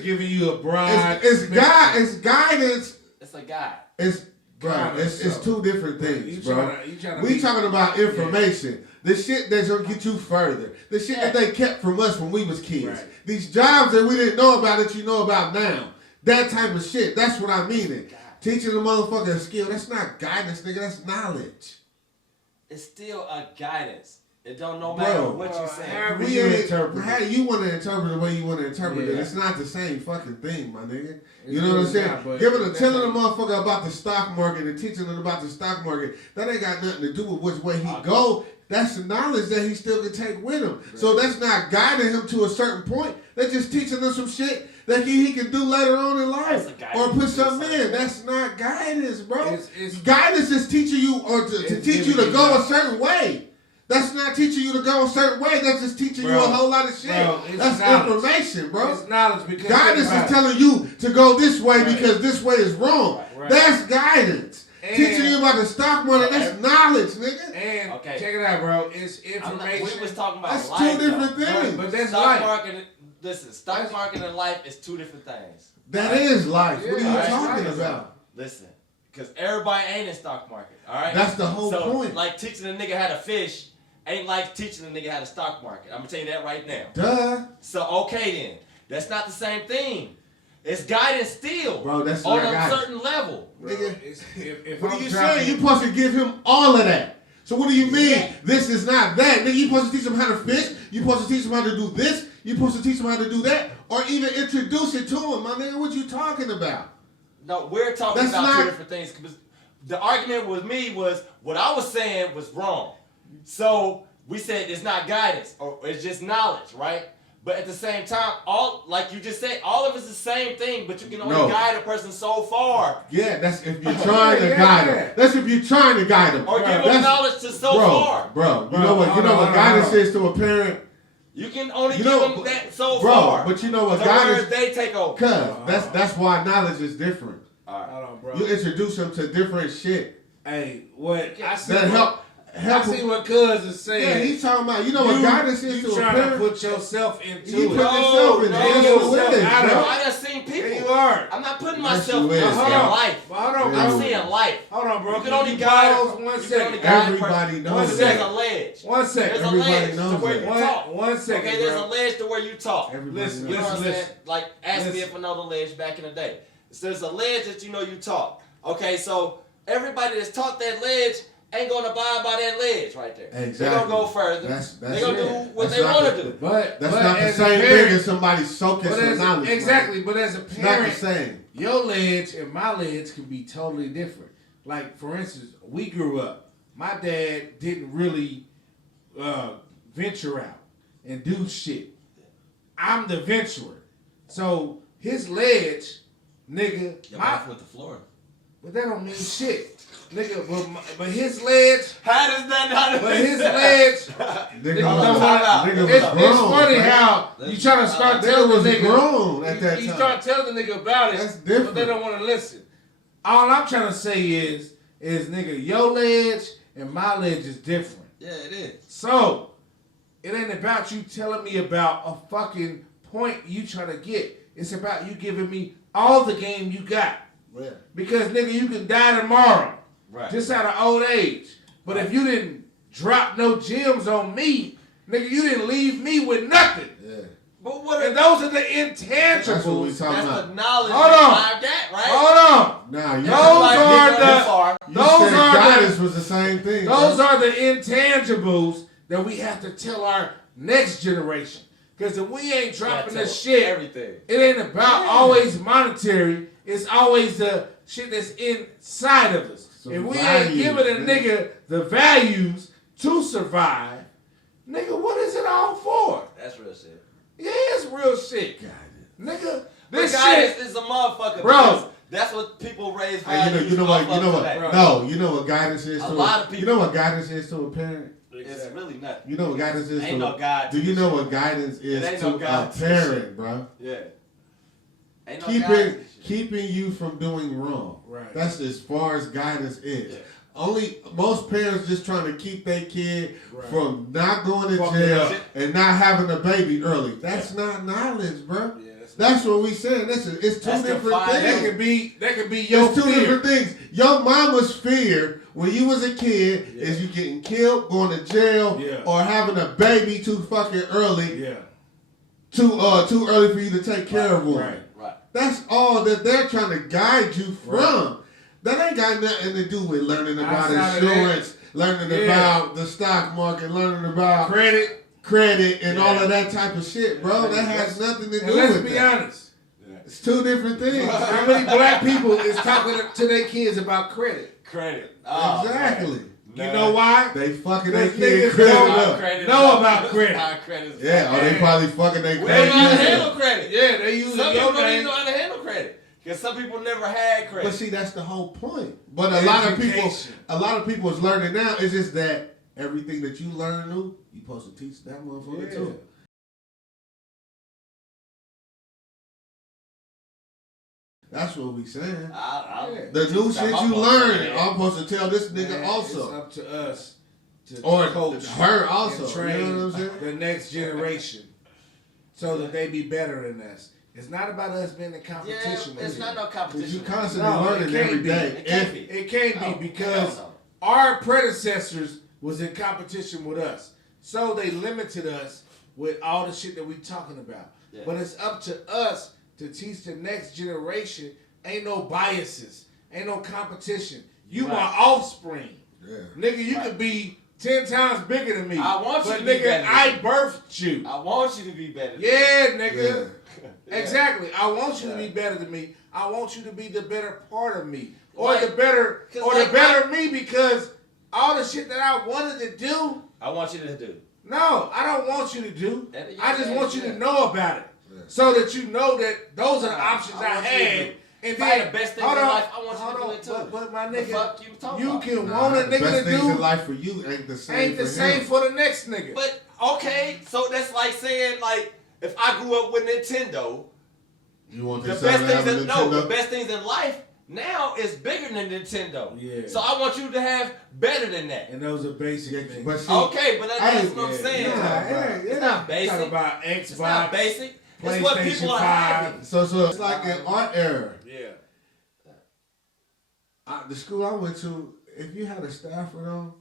giving you a broad. It's guidance. It's a guide. It's two different things, bro. We talking about information. The shit that's gonna get you further. The shit that they kept from us when we was kids. Right. These jobs that we didn't know about that you know about now. That type of shit. That's what I mean. Teaching the motherfucker a skill. That's not guidance, nigga. That's knowledge. It's still a guidance. It don't no matter what you say. How you want to interpret the way you want to interpret it. It's not the same fucking thing, my nigga. You know what I'm saying? Telling the motherfucker about the stock market and teaching them about the stock market, that ain't got nothing to do with which way he go. That's the knowledge that he still can take with him. Right. So that's not guiding him to a certain point. That's just teaching him some shit that he can do later on in life. Or put something in. That's not guidance, bro. Guidance is teaching you or to teach you to go a certain way. That's not teaching you to go a certain way. That's just teaching you a whole lot of shit. That's knowledge. Information, bro. It's knowledge because guidance is telling you to go this way because this way is wrong. Right. That's guidance. Teaching you about the stock market, that's knowledge, nigga. And Okay. check it out, bro. It's information. We was talking about That's life, two different though. things. But that's Stock life. market. Listen, stock market and life is two different things. That is life. What are you Yeah, talking right. about? Listen, because everybody ain't in stock market. All right. That's the whole so, point. Like teaching a nigga how to fish ain't like teaching a nigga how to stock market. I'm gonna tell you that right now. Duh. So okay then, that's not the same thing. It's guidance still, Bro, that's on not a guidance. certain level. Nigga, If what I'm are you dropping- saying? You supposed to give him all of that. So what do you mean? Yeah. This is not that. Nigga, you supposed to teach him how to fish. You supposed to teach him how to do this. You supposed to teach him how to do that. Or even introduce it to him, my nigga. What you talking about? No, we're talking That's about not- two different things. 'Cause the argument with me was what I was saying was wrong. So we said it's not guidance or it's just knowledge, right? But at the same time, all like you just said, all of it's the same thing, but you can only No. guide a person so far. Yeah, that's if you're trying to Yeah, guide yeah. him. That's if you're trying to guide him. Or give them That's- knowledge to so bro, far. Bro, you Bro, know what? hold You know on, what hold on, guidance hold on. is to a parent, You can only You give know, them that so bro. far. But you know what The guidance? words they take over. Cause that's why knowledge is different. All right. Hold on, bro. You introduce him to different shit Hey, what I see? that what, I help see him. what Cuz is saying. Yeah, he's talking about. You know what guidance is you to a trying to parent. put yourself into You it. put yourself in. no, That's yourself what it is, out of bro. it. I done seen people. There you are. I'm not putting Yes, myself you in is, hold bro. on. life. But hold on, Yeah. I'm bro. seeing life. Hold on, bro. You can only you guide pause a one you can only second. guide a Everybody person. knows There's that. a ledge. One There's second. a Everybody ledge to knows where that. you talk. One second, Okay, there's bro. a ledge to where you talk. Everybody Listen, knows You know what I'm listen. saying? Like, ask me Listen. if another ledge back in the day. So there's a ledge that you know you talk. Okay, so everybody that's taught that ledge ain't gonna abide by that ledge right there. Exactly. They're gonna go further. That's They're gonna it. do what That's they not want the- to do. But That's but not the as a same parent- thing as somebody soaking but some as a- knowledge. exactly, but as a It's not the parent, same. your ledge and my ledge can be totally different. Like, for instance, we grew up. My dad didn't really venture out and do shit. I'm the venturer. So his ledge, nigga, Your my, wife went to Florida. but that don't mean shit. Nigga, but his ledge, How does that not? but his ledge, Nigga don't was, wanna- nigga was it's grown, funny man. how you try to start Nigga telling was the nigga. grown at that You time. start telling the nigga about it, That's but they different. don't want to listen. All I'm trying to say is nigga, your ledge and my ledge is different. Yeah, it is. So, it ain't about you telling me about a fucking point you trying to get. It's about you giving me all the game you got. Yeah. Because, nigga, you can die tomorrow. Right. Just out of old age. But if you didn't drop no gems on me, nigga, you didn't leave me with nothing. Yeah. But what? And those are the That's what we intangibles. talking That's about. the knowledge Hold you on. arrived at, right? Hold on. Nah, you Those said, are Like, the- far. you those said are the- guidance was the same thing. Those bro. are the intangibles that we have to tell our next generation. Because if we ain't dropping Gotta this tell shit, everything. it ain't about always monetary. It's always the shit that's inside of us. Some if we values, ain't giving a man. nigga the values to survive, nigga, what is it all for? That's real shit. Yeah, it's real shit. Nigga, this This guy shit. is a motherfucker, Bro. because that's what people raise Hey, values you know what? off You know of what? today. No, you know what guidance is A to lot of You people- know what guidance is to a parent. It's really nothing. You know what guidance is Ain't to. no guide Do to you this know shit. what guidance is ain't to no a guide to this parent, bro? Yeah. Ain't no guide to Keeping this shit. keeping you from doing wrong. Right. That's as far as guidance is. Yeah. Only most parents just trying to keep their kid Right. from not going to Fucking jail up. and not having a baby early. That's not knowledge, bro. Yeah, That's what we saying. Listen, it's two That's different confined. That things. could be your It's two fear. different things. Your mama's fear when you was a kid is you getting killed, going to jail, Yeah. or having a baby too fucking early, Yeah. too early for you to take care of one. Right. Right. That's all that they're trying to guide you from. That ain't got nothing to do with learning about Outside of insurance, learning Yeah. about the stock market, learning about Credit. and Yeah. all of that type of shit, bro. Yeah. That has nothing to And do let's with be that. honest. It's two different things. How many black people is talking to their kids about credit? Credit. Oh, Exactly. You know why? They fucking their Because kid niggas credit don't up. know about credit. Credit. Yeah, or they probably fucking their We don't know how to credit handle up. credit. Yeah, they using Some your people don't even name. know how to handle credit. Because some people never had credit. But see, that's the whole point. But a lot of people is learning now. It's just that everything that you learn new, you supposed to teach that motherfucker Yeah. too. That's what we saying. The new shit you learn, I'm supposed to tell this nigga also. It's up to us to or coach her also. and train you know what I'm saying? the next generation so that they be better than us. It's not about us being in competition. It's not no competition. You constantly learning every day. It can't be because our predecessors was in competition with us. So they limited us with all the shit that we talking about. Yeah. But it's up to us to teach the next generation. Ain't no biases. Ain't no competition. You my offspring. Yeah. Nigga, you could be 10 times bigger than me. I want you to be better. But nigga, I birthed you. I want you to be better than me. Yeah, nigga. Yeah. Exactly. I want you to be better than me. I want you to be the better part of me. Or the better me, because all the shit that I wanted to do, I want you to do. No, I don't want you to do. I just want you to know about it. Yeah. So that you know that those are the options I had. And then, the best things in life, I want you to do it too. But my nigga, you can want a nigga to do. Best things in life for you ain't the same. Ain't the same for the next nigga. But okay, so that's like saying if I grew up with Nintendo, you want the best things in life now is bigger than Nintendo. Yeah. So I want you to have better than that. And those are basic things. But see, that's what I'm saying. It's not basic. Talk about Xbox. It's not basic. It's what people are having. So it's like an art era. Yeah. The school I went to, if you had a Stafford on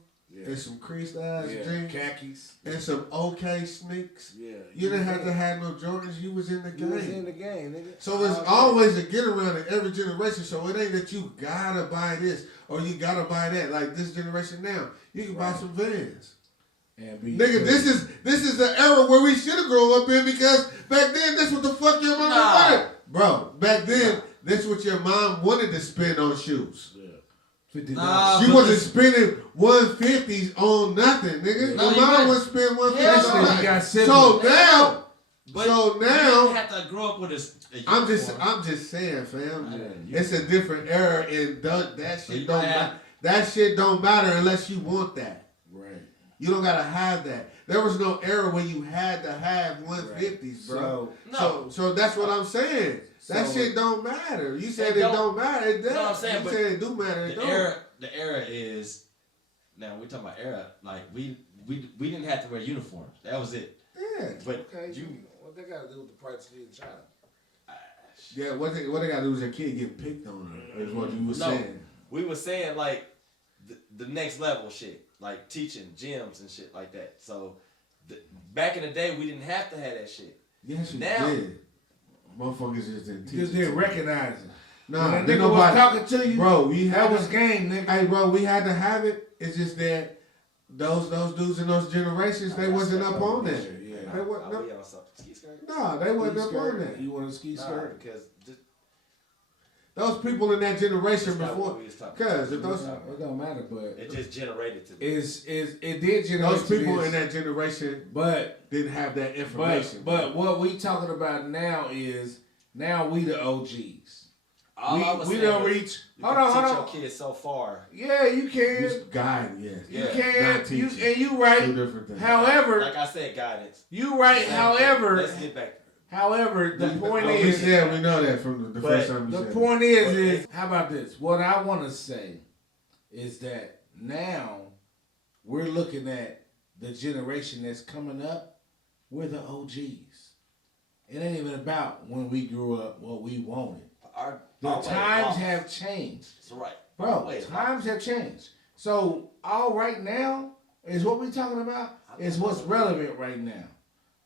and some creased ass jeans, khakis, and some OK sneaks, you didn't have to have no Jordans. You was in the game. You was in the game, nigga. So it's always a get around in every generation. So it ain't that you gotta buy this or you gotta buy that. Like this generation now, you can buy some Vans. Nigga, this is the era where we should have grown up in, because back then that's what the fuck your mom wanted. Bro, back then that's what your mom wanted to spend on shoes. She wasn't spending 150s on nothing, nigga. Your mom would spend 150s on nothing. So now you have to grow up with I'm just saying, fam. It's a different era, and that shit don't matter. That shit don't matter unless you want that. You don't gotta have that. There was no era where you had to have 150s, bro. So that's what I'm saying. That shit don't matter. You said it don't matter. It does. No, I'm saying, you said it do matter. The era is, now we're talking about era. Like we didn't have to wear uniforms. That was it. Yeah. But what they got to do with the price of in China? Yeah, what they got to do is your kid get picked on her, is what you were saying. We were saying like the next level shit. Like teaching gyms and shit like that. So back in the day, we didn't have to have that shit. Yes, you did. Motherfuckers just didn't teach. Just didn't recognize it. Nah, when nigga was talking to you, bro. That was game, nigga. Hey, bro, we had to have it. It's just that those dudes in those generations, they wasn't up on that. Yeah. They wasn't up. No, they wasn't up on that. You want a ski skirt? Because those people in that generation before, because it don't matter, but it just generated to them. It did generate. Those people in that generation, but didn't have that information. But what we talking about now is we the OGs. We don't reach. Hold on. Your kids so far. Yeah, you can. Just guide, yes. You can. You right. Two different things. However, like I said, guidance. You right. However, let's get back. However, the point is... we know that from the first time you said it. The point is, how about this? What I want to say is that now we're looking at the generation that's coming up. We're the OGs. It ain't even about when we grew up, what we wanted. The times have changed. That's right. Bro, times have changed. So all right now is what we're talking about is what's relevant right now.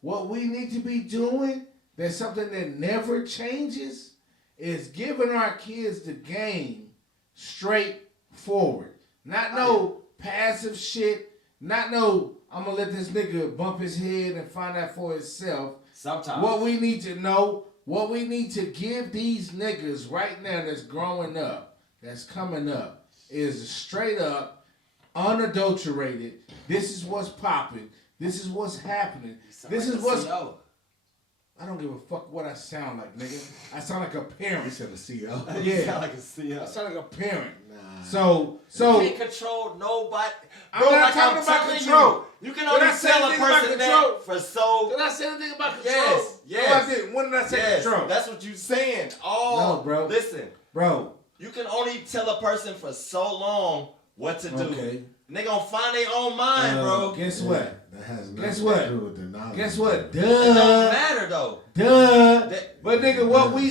What we need to be doing, that's something that never changes, is giving our kids the game straight forward. Not no passive shit. Not no, I'm going to let this nigga bump his head and find out for himself. Sometimes. What we need to know, what we need to give these niggas right now that's growing up, that's coming up, is straight up, unadulterated, this is what's popping. This is what's happening. This is what's... I don't give a fuck what I sound like, nigga. I sound like a parent. You said a CEO. Yeah. You sound like a CEO. I sound like a parent. Nah. So you can't control nobody. I'm not talking about control. You can only tell a person that for so. Did I say anything about control? Yes. No, I didn't. When did I say control? That's what you saying. Oh, no, bro. Listen, bro. You can only tell a person for so long what to do. Okay. And they gonna find their own mind, bro. Guess what? That has nothing to do with the knowledge. Guess what? Duh. It don't matter though. Duh. But nigga,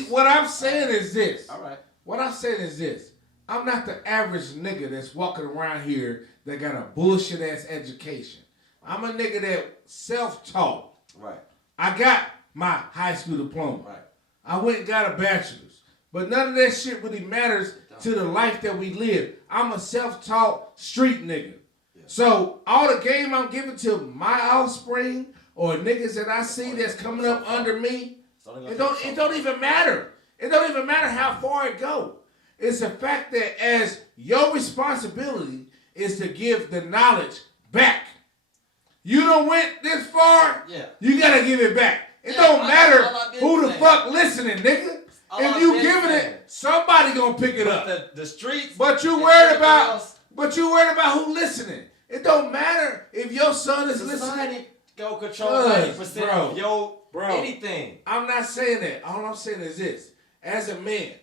what I'm saying is this. All right. What I'm saying is this. I'm not the average nigga that's walking around here that got a bullshit ass education. I'm a nigga that self-taught. Right. I got my high school diploma. Right. I went and got a bachelor's. But none of that shit really matters to the life that we live. I'm a self-taught street nigga. Yeah. So all the game I'm giving to my offspring or niggas that I see that's coming up under me, it don't even matter. It don't even matter how far it go. It's the fact that as your responsibility is to give the knowledge back. You done went this far, you gotta give it back. It don't matter who the fuck listening, nigga. If you giving it, somebody gonna pick it up. The streets. But you worried about who listening. It don't matter if your son is listening. Go control 90% of your anything. I'm not saying that. All I'm saying is this. As a man,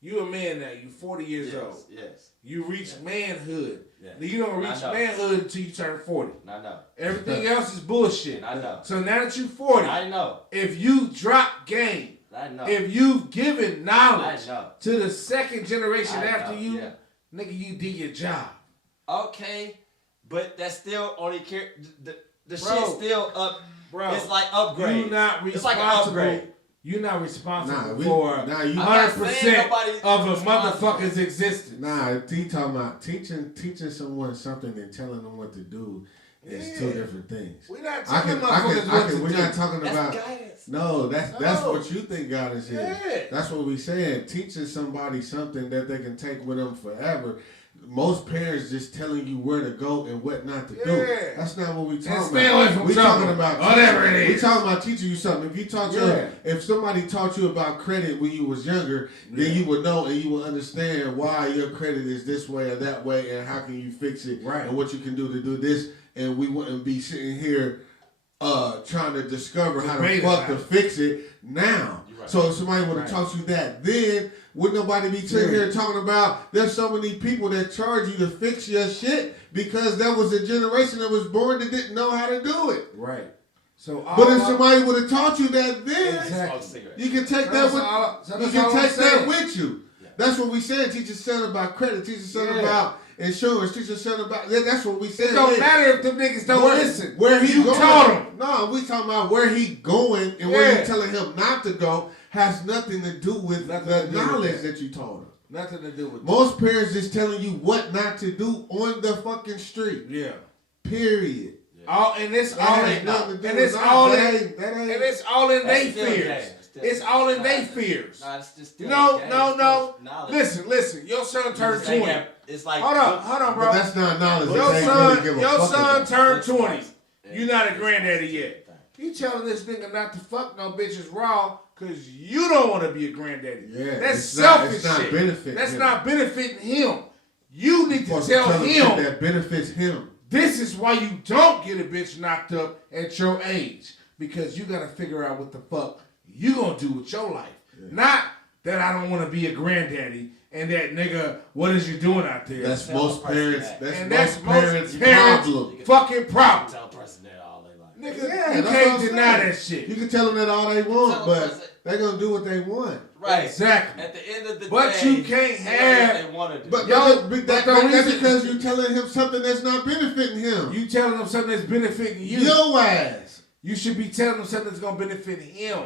you a man now. You 40 years old. Yes. You reach manhood. Yeah. You don't reach manhood until you turn 40. I know. Everything else is bullshit. I know. So now that you 40, I know. If you drop game, I know. If you've given knowledge I know. to the second generation I after know. you, nigga, you did your job. Okay, but that's still only the shit's still up. Bro, it's like upgrade. You're not responsible. It's like an upgrade. You're not responsible for 100% of a motherfucker's existence. Nah, he talking about teaching someone something and telling them what to do is two different things. We're not talking about we're not talking about guidance. No, that's what you think guidance is. Yeah. That's what we saying. Teaching somebody something that they can take with them forever. Most parents just telling you where to go and what not to do. That's not what we talking about. We talking about whatever it is. We talking about teaching you something. If you taught if somebody taught you about credit when you was younger, then you would know and you would understand why your credit is this way or that way and how can you fix it and what you can do to do this. And we wouldn't be sitting here trying to discover how the fuck to fix it now. Right. So if somebody would have taught you that, then would nobody be sitting here talking about there's so many people that charge you to fix your shit because there was a generation that was born that didn't know how to do it. Right. So, but if somebody would have taught you that then, you can take that with you. Yeah. That's what we said. Teach your son about credit. Teach your son about insurance. Teach your son about that's what we said. It don't matter if them niggas don't listen. Where he you going. Taught him. No, we talking about where he going and where you telling him not to go has nothing to do with the knowledge that you taught him. Nothing to do with most parents just telling you what not to do on the fucking street. Yeah. Period. Yeah. It's all in their fears. It's all in their fears. No. Listen. Your son turned 20. It's like hold on, bro. But that's not knowledge. Your son turned 20. You're not a granddaddy yet. You telling this nigga not to fuck no bitches raw because you don't want to be a granddaddy. Yeah, that's selfish shit. That's not benefiting him. You need to tell him that benefits him. This is why you don't get a bitch knocked up at your age. Because you got to figure out what the fuck you going to do with your life. Yeah. Not that I don't want to be a granddaddy and that nigga, what is you doing out there? That's most parents. That's most parents' problem. Fucking problem. Tell a person that all they like. Nigga, you can't deny that shit. You can tell them that all they want, but they're going to do what they want. Right. Exactly. At the end of the day. But you can't have. What they want to do. But that's because you're telling him something that's not benefiting him. You telling him something that's benefiting you. Your ass. You should be telling him something that's going to benefit him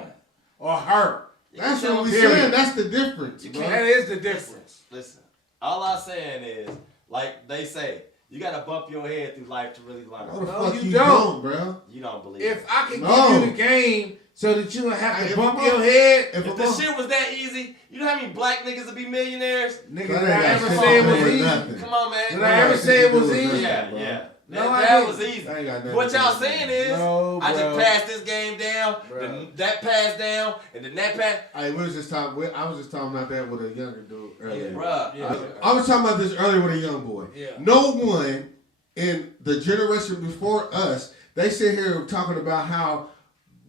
or her. That's what we're saying. That's the difference. That is the difference. Listen, all I'm saying is, like they say, you got to bump your head through life to really learn. No, you don't, bro. You don't believe If I can give you the game so that you don't have to bump your head. If the shit was that easy, you know how many black niggas would be millionaires? Nigga, did I ever say it was easy? Come on, man. Did I ever say it was easy? Yeah. That was easy. I ain't got nothing What to y'all do with saying that. is, No, I bro. just passed this game down, then that passed down, and then that passed. I was just talking about that with a younger dude earlier. Bruh. I was talking about this earlier with a young boy. Yeah. No one in the generation before us, they sit here talking about how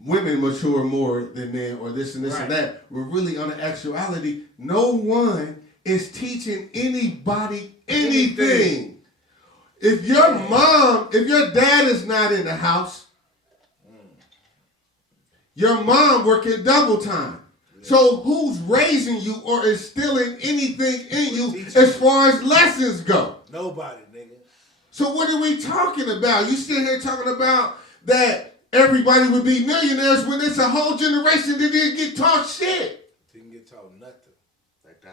women mature more than men or this and this and that. We're really on the actuality. No one is teaching anybody anything. If your dad is not in the house, your mom working double time. So who's raising you or instilling anything in you as far as lessons go? Nobody, nigga. So what are we talking about? You sit here talking about that everybody would be millionaires when it's a whole generation that didn't get taught shit. Didn't get taught nothing.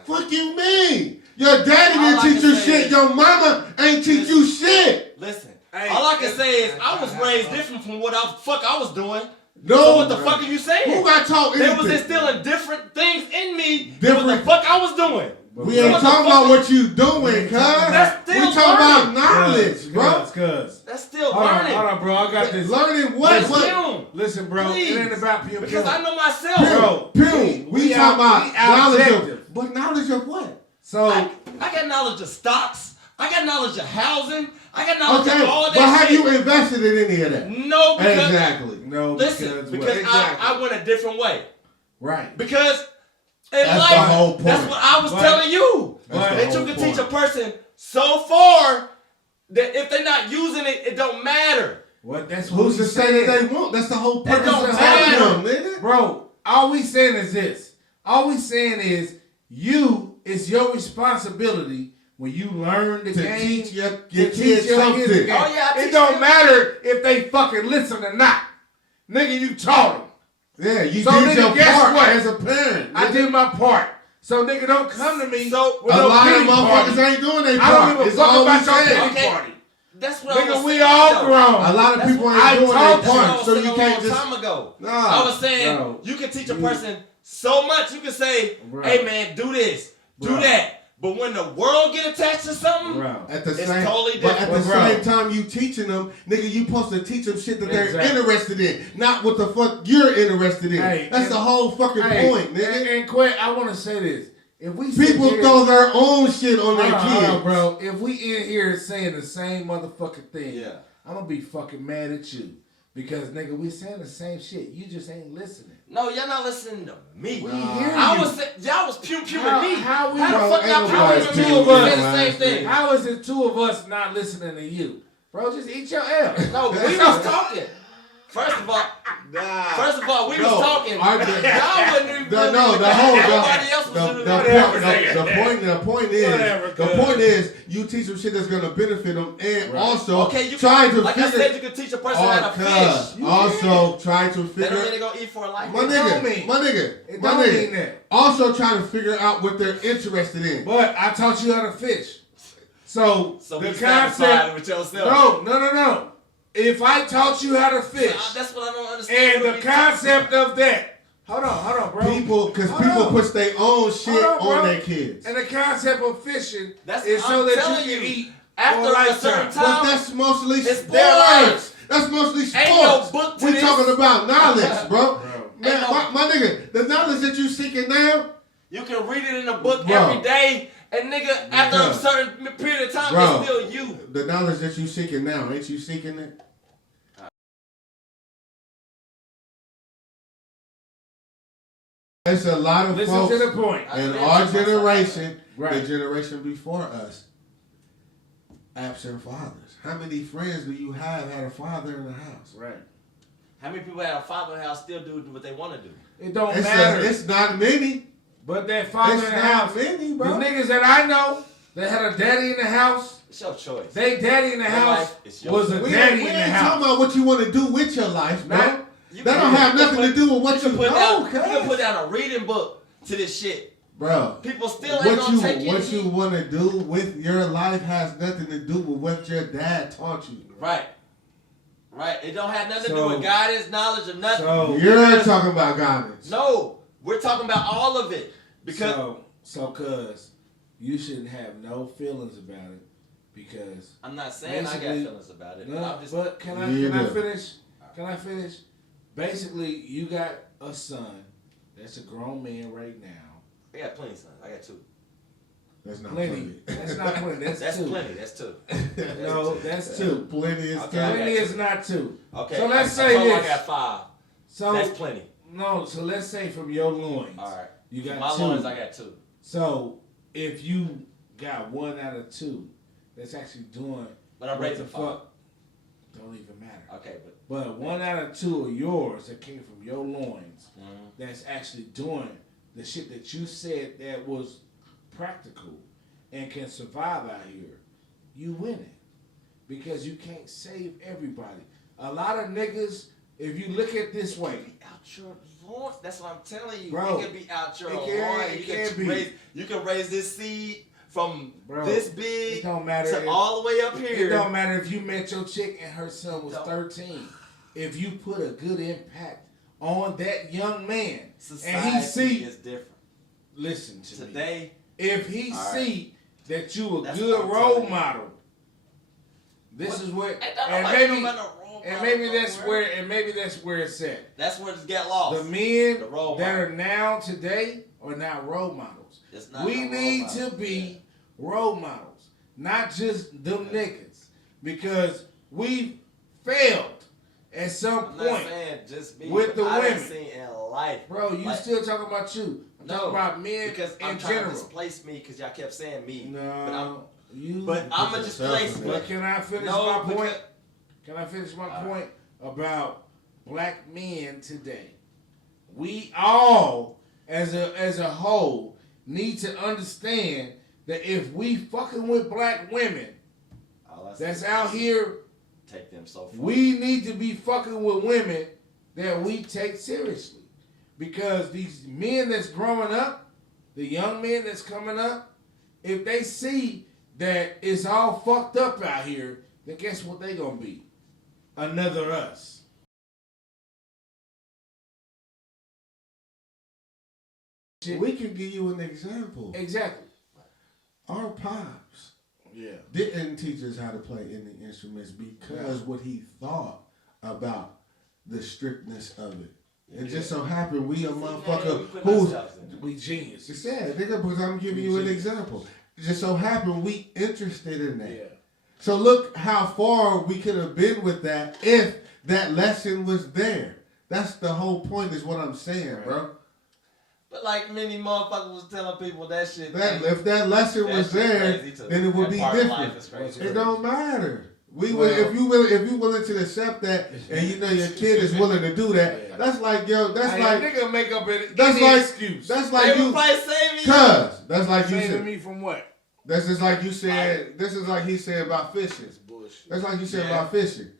Fuck you mean? Your daddy All didn't I teach can you say shit. is- Your mama ain't teach you shit. Listen, Hey, all I can say is I was raised different from what I was doing. No. So what the fuck are you saying? Who got taught They anything? was instilling different things in me than what the Different- fuck I was doing. We ain't talking about what you doing, cuz. That's We still talking about learning. knowledge, bro. Cuz. That's still Hold learning. on, bro. I got this. Learning what? That's him. Listen, bro. Please. It ain't about pew Because pew. I know myself. Bro, We talking about knowledge objective. of, but knowledge of what? So, I got knowledge of stocks. I got knowledge of housing. I got knowledge Okay, of all that but have shit. you invested in any of that? No, because Exactly. no, listen, because what? Exactly. I went a different way. Right. Because in That's life, the whole point. that's what I was But- telling you. That's the That you whole can point. teach a person so far that if they're not using it, it don't matter. What? That's what Who's we to say that said. they won't? That's the whole That purpose don't of having them, matter. nigga. Bro, all we saying is this. All we saying is it's your responsibility when you learn the To game teach your to kids teach your something. kids the game. Oh, yeah, I it teach don't them. matter if they fucking listen or not. Nigga, you taught them. Yeah, you So, did nigga, your guess part what? as a parent. I nigga. did my part. So nigga, don't come to me So, with A no lot of pity motherfuckers party. ain't doing their I part. don't give a It's fuck all we about your saying. pity Okay. party. That's what I Nigga, was we saying, all though. grown. A lot of people I ain't doing taught their you. That's what I part, was so saying you a can't long just. time ago. Nah. I was saying Bro. you can teach a person so much. You can say, Bro. "Hey man, do this, do Bro. that." But when the world get attached to something, Bro. At the It's same, totally but at the different. Bro. same time, you teaching them, nigga, you supposed to teach them shit that they're Exactly. interested in, not what the fuck you're interested in. Hey, That's and- the whole fucking Hey, point, nigga. And Quay, I want to say this. If we sit People here- throw their own shit on their Hold on, kids, bro. If we in here saying the same motherfucking thing, Yeah. I'm gonna be fucking mad at you. Because nigga, we saying the same shit. You just ain't listening. no, y'all not listening to me. We hear I you. was y'all was pew pewing How- me. how we- the Bro, fuck ain't y'all nobody pewing pew me? of us. We said the same thing. How is it two of us not listening to you? Bro, just eat your L. No, we was talking. First of all, we was talking. Y'all wasn't even nobody else was doing that. The point is, Whatever, the cuz. point is, you teach them shit that's gonna benefit them, and also Okay, you try to like I figure. said, you can teach a person how to fish. Also, try to That don't mean figure. they gonna eat for a life. My don't nigga, mean- my nigga, It my don't mean nigga. that. Also, try to figure out what they're interested in. But I taught you how to fish. So, So the be satisfied concept. with yourself. No. If I taught you how to fish, That's what I don't understand. and the concept of that. Hold on, bro. People, because Hold people on. push their own shit Hold on, on bro. their kids. And the concept of fishing That's is so I'm that telling you can you. eat After for a lifetime. certain But time, that's mostly It's sports. their life. That's mostly sports. Ain't no book to we this. talking about knowledge, bro. Man, Ain't no- my nigga, the knowledge that you seeking now, you can read it in a book Bro. every day, and nigga, after Bro. a certain period of time, Bro. it's still you. the knowledge that you seeking now, ain't you seeking it? There's a lot of Listen folks to the point. in I our said to generation, Right. the generation before us, absent fathers. How many friends do you have had a father in the house? Right. How many people at a father in the house still do what they want to do? It don't It's, matter. it's not many. But that father It's in the not house, many, the bro. niggas that I know that had a daddy in the house, It's your choice. they daddy in the Your house life is your was a We daddy ain't, we in the ain't house. talking about what you want to do with your life, bro. Not- You That can- don't have you can nothing put- to do with what you can put know, down, you cuz. can put down a reading book to this shit. Bro, People still ain't what gonna you take what it. you want to do with your life has nothing to do with what your dad taught you. Right. Right. It don't have nothing to So- do with guidance, knowledge, or nothing. So, You're talking about guidance. No, we're talking about all of it. Because so cuz you shouldn't have no feelings about it because I'm not saying I got feelings about it. No, I'm just, but can I finish? Can I finish? Basically, you got a son that's a grown man right now. I got plenty of sons. I got 2. That's not Plenty. That's not plenty. That's 2. Plenty. That's 2. No, that's 2. Plenty is Okay, 2. Plenty is not 2. Okay. So let's I say told you this. I got 5. So that's plenty. No, so let's say from your loins. All right. You got my 2. loins. I got 2. So if you got 1 out of 2, that's actually doing. But I'm raising 5. Don't even matter. Okay, but 1 out of 2 are yours that came from your loins. That's actually doing the shit that you said that was practical and can survive out here. You winning because you can't save everybody. A lot of niggas, if you look at this way, out your loins. That's what I'm telling you. Bro, it can be out your it loins. You can raise this seed from this big it don't matter to all the way up here. It don't matter if you met your chick and her son was 13. If you put a good impact on that young man, society and he see is different. Listen to today. Me. If he see that you a That's good role model, this is what, and maybe that's where it's at. That's where it's got lost. The men that are now today are not role models. We need to be role models, not just them niggas, because we failed at some point just me, with the women. Seen in life, bro. You still talking about you? I'm talking about men because in I'm general. trying to displace me because y'all kept saying me. No, but I'm gonna displace me. But can I finish my point? Can I finish my point about black men today? We all, as a whole, need to understand that if we fucking with black women that's out here, take them so far. We need to be fucking with women that we take seriously. Because these men that's growing up, the young men that's coming up, if they see that it's all fucked up out here, then guess what they gonna be? Another us. We can give you an example. Exactly. Our pops didn't teach us how to play any instruments because what he thought about the strictness of it. It just so happened we a motherfucker who's we genius. It's sad, nigga, because I'm giving you an example. It just so happened we interested in that. Yeah. So look how far we could have been with that if that lesson was there. That's the whole point is what I'm saying, bro. But like many motherfuckers was telling people that shit. If that lesson was there, then it would be different. It don't matter. If you willing to accept that, and you know your kid is willing to do that, that's like nigga make up any excuse. That's like you. Cuz that's like you saving me from what? That's just like you said. This is like he said about fishing. That's like you said about fishing.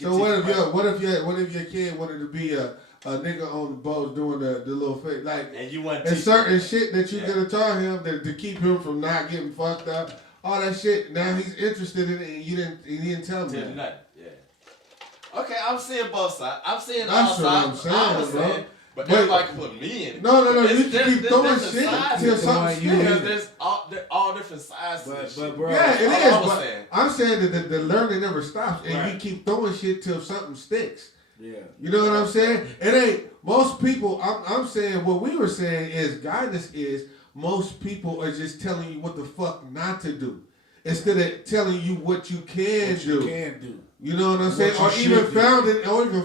So what if your kid wanted to be a nigga on the boat doing the little fish, like, and you want certain shit that you could have taught him to keep him from not getting fucked up, all that shit. Now he's interested in it, and you didn't tell me nothing. Yeah. Okay, I'm seeing both sides. I'm seeing all sides. That's what I'm saying, bro. But everybody can put me in. No. You can keep throwing shit till something because there's all different sides to this shit. Bro, yeah, it is. But I'm saying that the learning never stops, and you keep throwing shit till something sticks. Yeah. You know what I'm saying? It ain't most people. I'm saying what we were saying is guidance is most people are just telling you what the fuck not to do instead of telling you what you can do. You know what I'm saying? Or even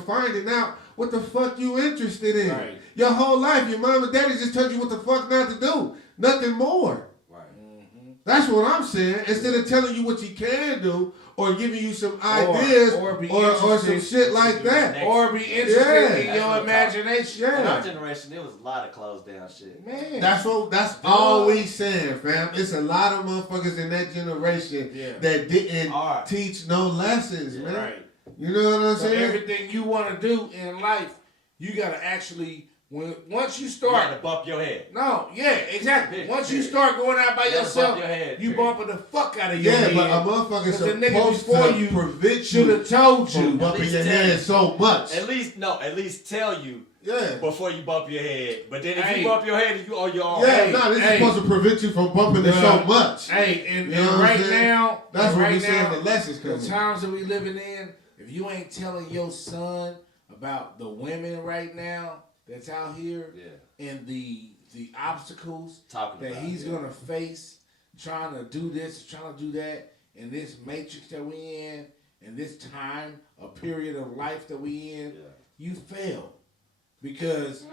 finding out what the fuck you interested in. Right. Your whole life, your mom and daddy just told you what the fuck not to do. Nothing more. Right. Mm-hmm. That's what I'm saying. Instead of telling you what you can do or giving you some ideas or some shit like that. Or be interested in your imagination. In our generation, there was a lot of closed down shit. Man. That's all we saying, fam. It's a lot of motherfuckers in that generation that didn't teach no lessons, man. Right. You know what I'm saying? Everything you want to do in life, you got to actually, once you start. You got to bump your head. No, yeah, exactly. Once you start going out by yourself, you bumping the fuck out of your head. Yeah, but a motherfucker supposed to prevent should have told you. Bumping your head so much. At least tell you Yeah. Before you bump your head. But then if you bump your head, you on your own. Yeah, no, this is supposed to prevent you from bumping it so much. Hey, and you know right now, that's what right we saying now, the lessons coming. the times that we living in, if you ain't telling your son about the women right now that's out here and the obstacles that he's gonna face trying to do this, trying to do that in this matrix that we in this time, a period of life that we in, you fail. Because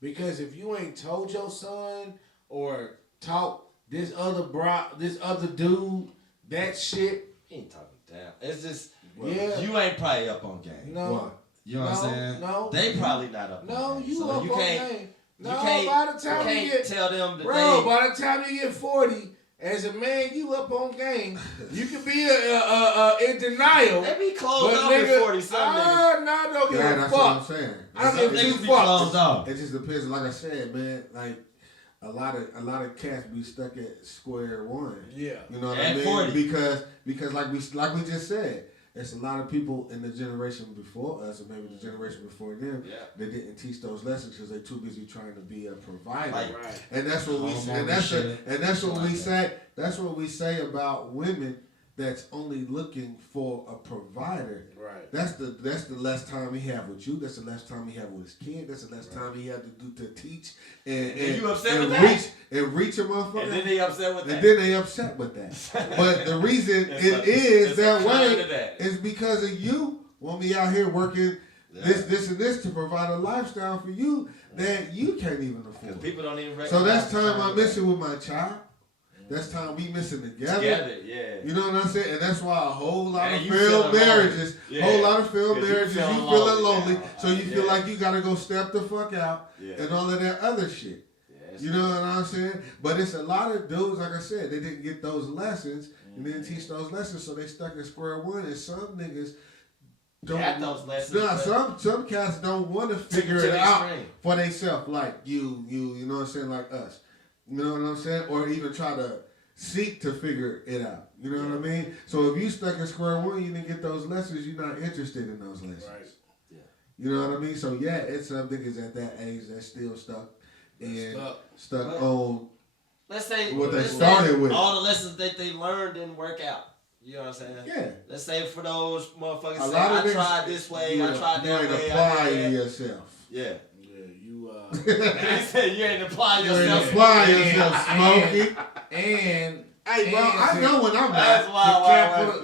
because if you ain't told your son or taught this other dude that shit, he ain't talking down. It's just you ain't probably up on game. No. What? You know what I'm saying? No. They probably not up on game. No, you so up you on can't, game. No, you can't, by the time you can't tell them that by the time you get 40, as a man, you up on game. You can be in denial. They be closed off at 40 some niggas. No, don't give a that's what I'm fuck. saying. I don't give Niggas two be fucks. closed off. It just depends. Like I said, man, like a lot of cats be stuck at square one. Yeah. You know what At I mean? 40. Because like we just said, it's a lot of people in the generation before us, or maybe the generation before them, that didn't teach those lessons because they're too busy trying to be a provider. Right. And that's what That's what we say about women that's only looking for a provider. Right. That's the less time he have with you. That's the less time he have with his kid. That's the less time he had to do to teach and you upset with reach a motherfucker. And then they upset with that. And then they upset with that. But the reason it is that way is because of you. When we out here working this and this to provide a lifestyle for you that you can't even afford. People don't even recognize. So that's time I'm missing with my child. That's time we missing together. You know what I'm saying? And that's why a whole lot of failed marriages, you feeling lonely. So you feel like you gotta go step the fuck out and all of that other shit. You know what I'm saying? But it's a lot of dudes, like I said, they didn't get those lessons and didn't teach those lessons, so they stuck at square one. And some niggas don't got those lessons. Nah, some cats don't want to figure it out for themselves, like you know what I'm saying, like us. You know what I'm saying? Or even try to seek to figure it out. You know what I mean? So if you stuck at square one, you didn't get those lessons, you're not interested in those lessons. Right. Yeah. You know what I mean? So yeah, it's some niggas at that age that's still stuck and stuck on let's say what they started with. All the lessons that they learned didn't work out. You know what I'm saying? Yeah. Let's say for those motherfuckers say, I tried this way, I tried that way. You ain't applying yourself. Yeah. He said you ain't applying yourself. You ain't applying yourself, Smokey. And hey, bro, I know when I'm that's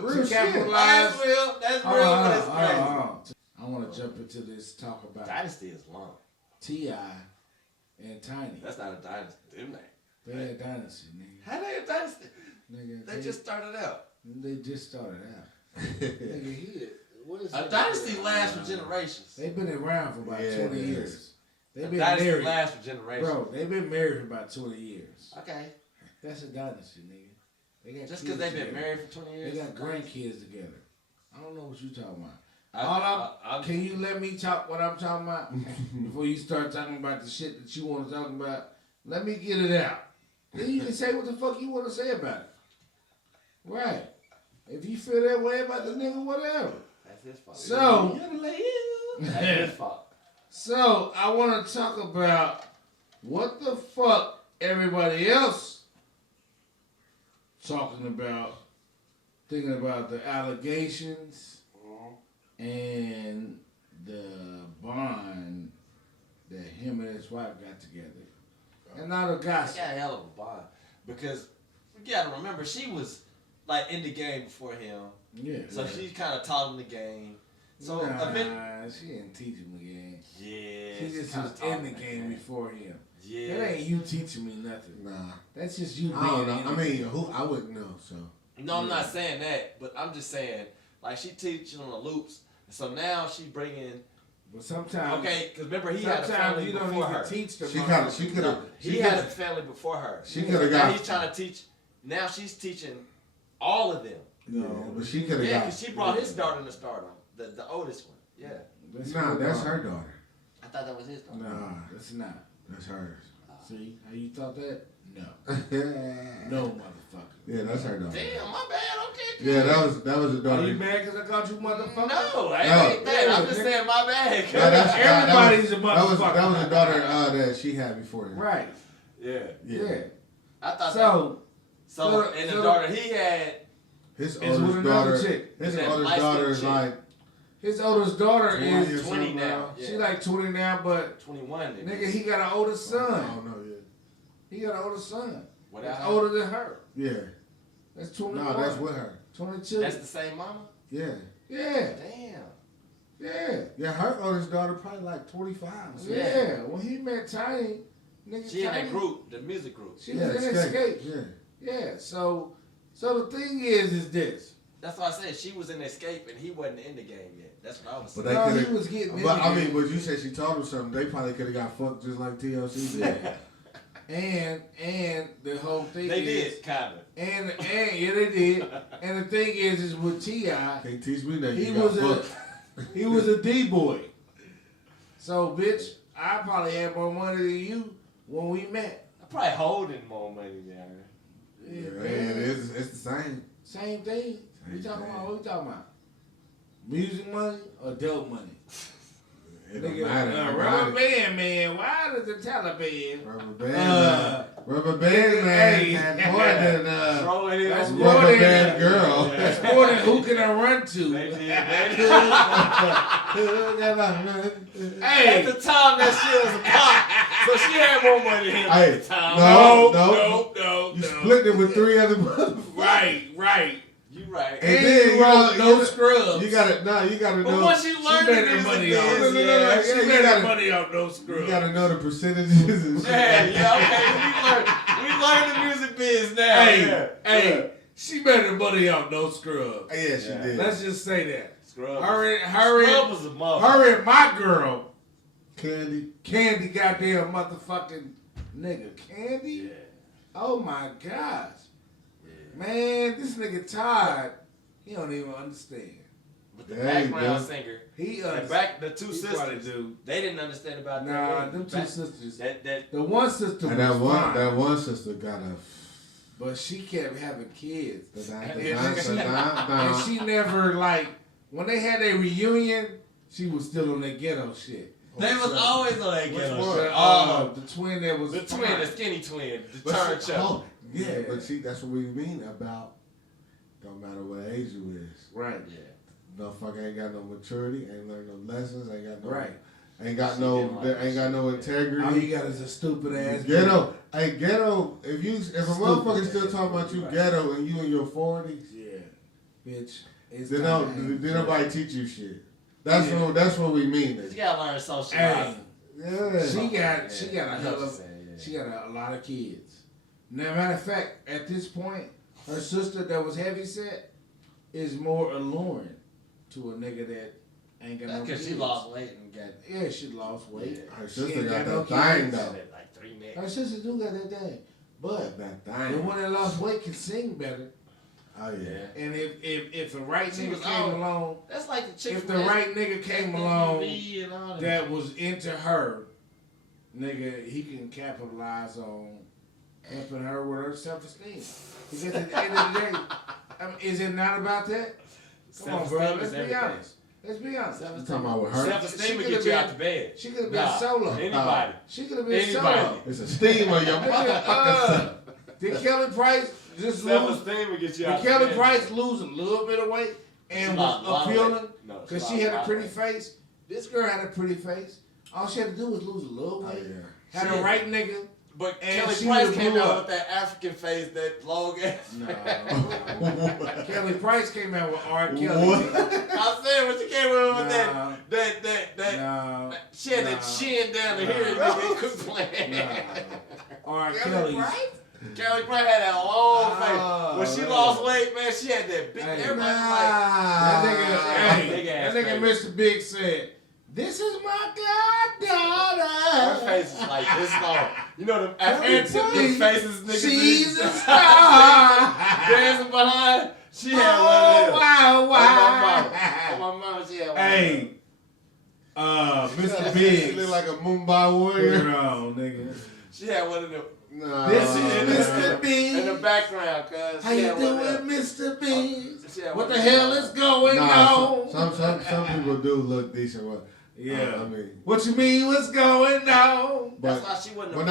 real shit. That's real. That's real, but it's crazy. I want to jump into this talk about Dynasty is long. T.I. and Tiny. That's not a dynasty, didn't they? They a dynasty, nigga. How they a dynasty? Nigga, they just started out. They just started out. Nigga, what is a dynasty lasts for generations. They've been around for about 20 years. They've been dynasty married. Lasts for generations. Bro, they've been married for about 20 years. Okay. That's a dynasty, nigga. They got just because they've been married for 20 years? They got grandkids together. I don't know what you talking about. Can you let me talk what I'm talking about before you start talking about the shit that you want to talk about? Let me get it out. Then you can say what the fuck you want to say about it. Right. If you feel that way about the nigga, whatever. That's his fault. So, that's his fault. So, I want to talk about what the fuck everybody else talking about, thinking about the allegations and the bond that him and his wife got together. And not a gossip. They got a hell of a bond. Because you got to remember, she was like in the game before him. Yeah. So she kind of taught him the game. So she didn't teach him the game. Yeah. She just was in the game before him. Yeah. That ain't you teaching me nothing. Nah. That's just you being I don't know. I mean, I wouldn't know, so. No, I'm not saying that, but I'm just saying, like, she teaching on the loops. So now she bringing. But sometimes. Okay, because remember, he had a family you don't before need her. to teach them. He had a family before her. She could have got. He's trying to teach. Now she's teaching all of them. No, but she could have got. Yeah, because she brought his daughter to stardom, the oldest one. Yeah. Nah, that's her daughter. I thought that was his daughter. No, that's not. That's hers. See how you thought that? No. No, motherfucker. Yeah, that's her daughter. Damn, my bad. Okay. Yeah, that was a daughter. Are you mad because I called you motherfucker? No, I ain't mad. I'm just saying my bad. Everybody's a motherfucker. That was a daughter that she had before him. Right. Yeah. I thought so and the daughter he had. His with oldest another daughter. chick. His That oldest daughter is light-skinned like his oldest daughter 20 is or 20 something now. Yeah. She like 20 now, but 21. nigga, he got an older son. I don't know yet. He got an older son. What That's I- older than her. Yeah. That's 21. No, that's with her. 22. That's the same mama? Yeah. Yeah. Damn. Yeah. Yeah, her oldest daughter probably like 25. So Yeah. When he met Tiny, nigga, She in Tiny, that group, the music group. She was in Escape. Yeah. Yeah. So the thing is this. That's why I said she was in Escape and he wasn't in the game yet. That's what I was But saying. they No, could've- he was getting in But the I game. mean, but you said she told him something. They probably could have got fucked just like TLC did. And the whole thing They is, did, kind of. And yeah, they did. And the thing is with T.I., Can't teach me that. he You got was fucked. he was a D-boy. So, bitch, I probably had more money than you when we met. I'm probably holding more money than her. Yeah, man, it's the same. Same thing. Same What thing. we talking about? Music money or dope money? It don't Nigga, matter. rubber band man. Why does the Taliban? Rubber band man. Rubber band man. hey. Had more than Throwing it That's on more rubber than- band girl. That's more than who can I run to? They did. Hey, At the time, that shit was a pop. So she had more money than him Hey, at the time. no. You split it with 3 other motherfuckers. Right. You right. And And then you you rock know, no scrubs. You gotta know. But once you learn made the her music money biz, off. Yeah, She you made her gotta- money off no scrubs. You gotta know the percentages and shit. Yeah, okay. We learned the music biz now. Hey, she made her money off no scrubs. Yeah, she did. Let's just say that. Scrub. Her was a motherfucker. and my girl, Candy. goddamn motherfucking nigga. Candy? Yeah. Oh my gosh. Man, this nigga Todd, he don't even understand. But the There you background go. singer, He the two he probably sisters, do. they didn't understand about that. Nah, They- them two sisters. That The one sister And was fine, that one sister got a. but she kept having kids. And And she never, like, when they had their reunion, she was still on that ghetto shit. they was always on that Which ghetto one? shit. The twin that was The twin, fine. the skinny twin, the turn chub. Yeah, but see, that's what we mean about. Don't matter what age you is. Right. Yeah. Motherfucker ain't got no maturity, ain't learned no lessons, ain't got no. Right. Ain't got She no. didn't like Ain't got no All integrity. you got is a stupid ass Ghetto. Hey, ghetto. If a motherfucker still ass talking about you right. ghetto and you in your 40s, Yeah. Bitch. It's then nobody teach you shit. That's Yeah. what we mean. You gotta learn social Hey, life. Yeah. she got Yeah, a I know hell what you're of, saying, yeah. she got a lot of kids. Now, matter of fact, at this point, her sister that was heavy set is more alluring to a nigga that ain't got no Because kids. she lost weight and got Yeah, she lost weight. Yeah. Her She sister ain't got no that thing kids. though. like 3 necks. Her sister do got that thing. But That the thing. one that lost weight can sing better. Oh yeah. And if the right She nigga was came all- along, That's like the chick if from the right nigga came along SWV and all that was into her, nigga, he can capitalize on helping her with her self-esteem. Because at the end of the day, I mean, is it not about that? Come on, bro. Self-esteem Let's is be everything. honest. Let's be honest. You talking about with her? Self-esteem She will could've get you been- out the bed. She could have been Nah, solo. Anybody. She could have been Anybody. solo. It's a steam on your motherfucking self. Did Kelly Price just lose? Self-esteem will get you out Did the Kelly bed. Price lose a little bit of weight and She lost a lot was of appealing? weight. No, Because she she had a lost pretty lot of weight. face. This girl had a pretty face. All she had to do was lose a little Oh weight. yeah. Had She- the right nigga. But And Kelly she Price would've came blew out up. with that African face, that long ass. No. Kelly Price came out with R. Kelly. What? I'm saying when she came out with Nah. that No. she had that Nah. chin down to here and Nah. nigga couldn't play. No. R. Kelly Kelly. Price? Kelly Price had that long face. Oh, When she man. lost weight, man, she had that big. Hey. Everybody That nigga, Big hey, ass that nigga face. Mr. Big said, "This is my Her goddaughter. face is like this long. You know them African And to me, faces niggas she's a is star." dancing behind. She had Oh, one of them. wow, On wow. my mama, she had one. Hey, Mr. She Big. look like a Mumbai warrior. Girl, nigga. She had one of them. No. This is Mr. B. In the background, cuz. How you doing, Mr. B? What the hell is going on? Some people do look decent. Yeah. I mean, what you mean? What's going on? That's why she wasn't. With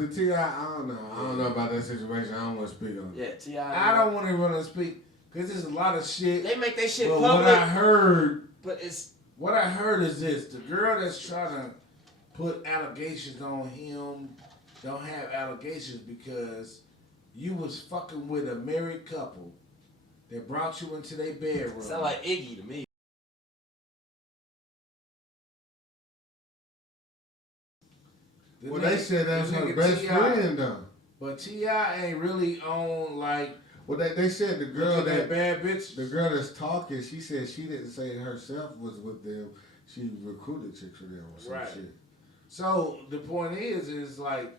the T.I., I don't know. I don't know about that situation. I don't want to speak on it. Yeah, T.I. I don't want to run and speak because there's a lot of shit. They make that shit but public. what I heard is this: the girl that's trying to put allegations on him don't have allegations because you was fucking with a married couple that brought you into their bedroom. Sound like Iggy to me. Well, they said that's her best friend, though. But T.I. ain't really on, like... Well, they said the girl that bad bitch. The girl that's talking, she said she didn't say herself was with them. She recruited chicks for them or some shit. So, the point is like,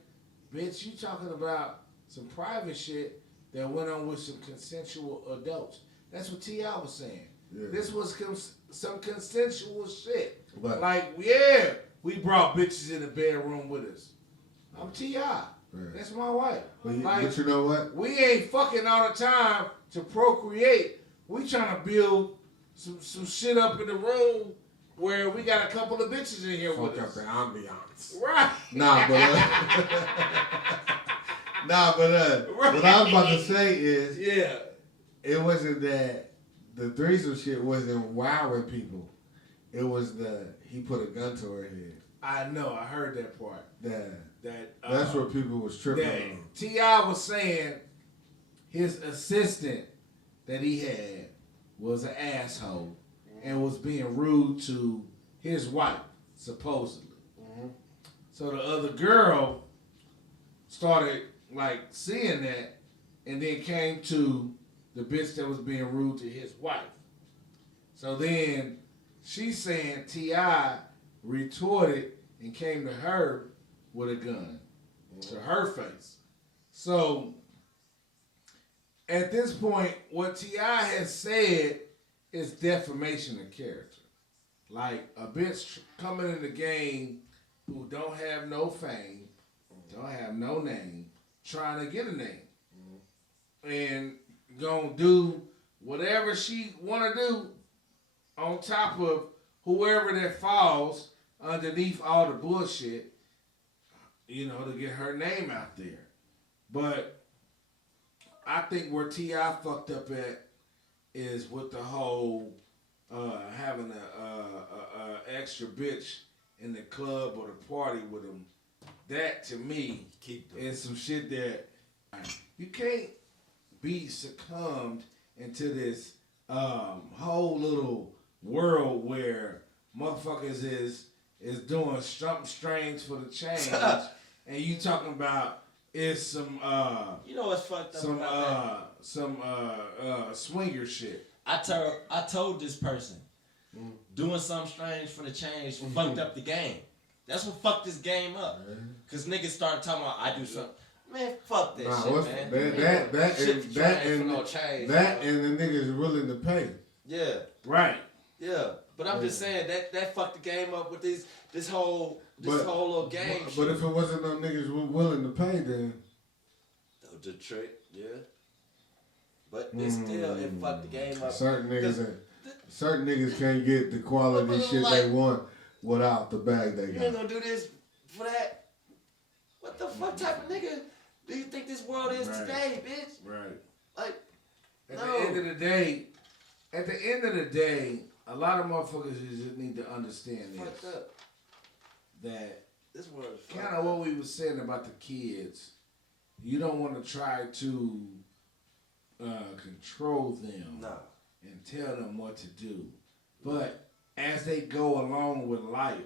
bitch, you talking about some private shit that went on with some consensual adults. That's what T.I. was saying. Yeah. This was some consensual shit. But, like, yeah, we brought bitches in the bedroom with us. I'm T.I. Yeah. That's my wife. But you know what? We ain't fucking all the time to procreate. We trying to build some shit up in the room where we got a couple of bitches in here with us. Fuck up the ambiance. Right. Nah, but what I was about to say is, it wasn't that the threesome shit wasn't wowing people. It was he put a gun to her head. I know. I heard that part. That's what people was tripping on. T.I. was saying his assistant that he had was an asshole and was being rude to his wife, supposedly. Mm-hmm. So the other girl started like seeing that and then came to the bitch that was being rude to his wife. So then she's saying T.I. retorted and came to her with a gun to her face. So at this point, what T.I. has said is defamation of character. Like a bitch coming in the game who don't have no fame, don't have no name, trying to get a name. And gonna do whatever she wanna do on top of whoever that falls underneath all the bullshit, you know, to get her name out there. But I think where T.I. fucked up at is with the whole having a extra bitch in the club or the party with him. That to me is some shit that you can't be succumbed into this whole little world where motherfuckers is doing something strange for the change, and you talking about it's some you know what's fucked up some swinger shit. I told this person doing something strange for the change fucked up the game. That's what fucked this game up. Cause niggas started talking about I do something. Man, fuck that shit, man. That and the niggas willing to pay. Yeah. Right. Yeah. But I'm just saying that fucked the game up with this whole little game. But if it wasn't no niggas willing to pay, then the trick, yeah. But it still it fucked the game up. Certain niggas can't get the quality shit they want without the bag they got. You ain't gonna do this for that. What the fuck type of nigga do you think this world is today, bitch? Right. Like, at the end of the day, a lot of motherfuckers just need to understand this. That this world is kind of what we were saying about the kids. You don't want to try to control them and tell them what to do. But as they go along with life,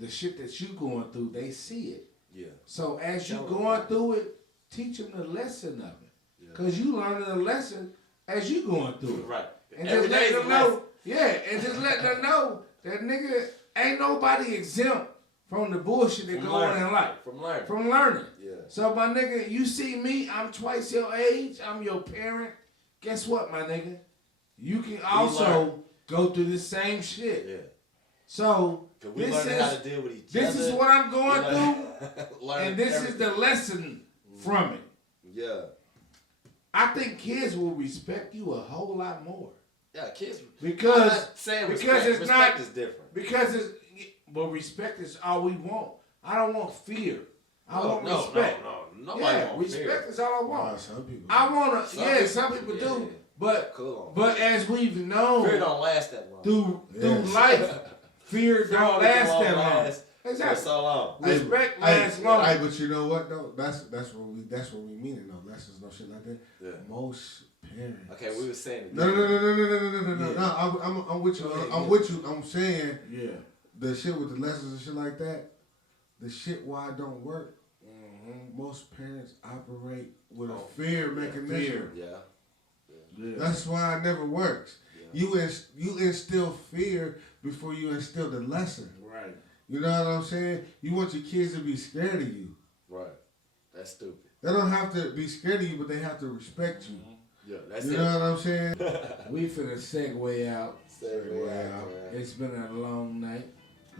the shit that you going through, they see it. Yeah. So as you going through it, teach them the lesson of it. Because you learning the lesson as you going through it. Right. And just let them know. Yeah, and just let them know that nigga ain't nobody exempt from the bullshit that go on in life. From learning. Yeah. So my nigga, you see me, I'm twice your age, I'm your parent. Guess what, my nigga? You can also go through the same shit. Yeah. So we learning how to deal with each this other. is what I'm going through, and this everything. is the lesson from it. Yeah. I think kids will respect you a whole lot more. Yeah, kids. Because I'm not saying respect. it's Respect not is different. Because respect is all we want. I don't want fear. I want respect. No. Nobody wants respect fear. is all I want. Some people. I want to. Some people do. But as we've known, fear don't last that long. Through life, fear don't last that long. Exactly. So long. Respect lasts long. Hey, but you know what though? That's what we mean it though. Lessons, no shit like that. Yeah. Most parents. Okay, we were saying it. No. I'm with you. I'm with you. I'm saying the shit with the lessons and shit like that. The shit why it don't work. Most parents operate with a fear mechanism. Yeah. That's why it never works. Yeah. You instill fear before you instill the lesson. Right. You know what I'm saying? You want your kids to be scared of you. Right. That's stupid. They don't have to be scared of you, but they have to respect you. Yeah, that's you it. know what I'm saying? We finna segue out. Segue out. It's been a long night.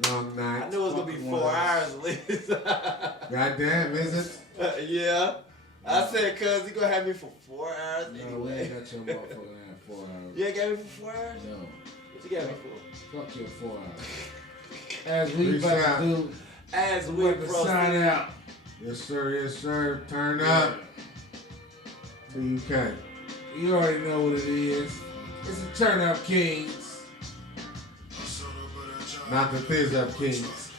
Long night. I knew it was gonna be 4 hours at least. Goddamn, is it? Yeah. I said, cuz you gonna have me for 4 hours No, anyway. we ain't got your motherfucking ass 4 hours. You ain't got me for 4 hours? No. What you got me for? Fuck your 4 hours. As we about to do, as we about to sign out. Yes, sir. Turn up. Till you can. You already know what it is. It's a turn up Kingz. Not the fizz up Kingz.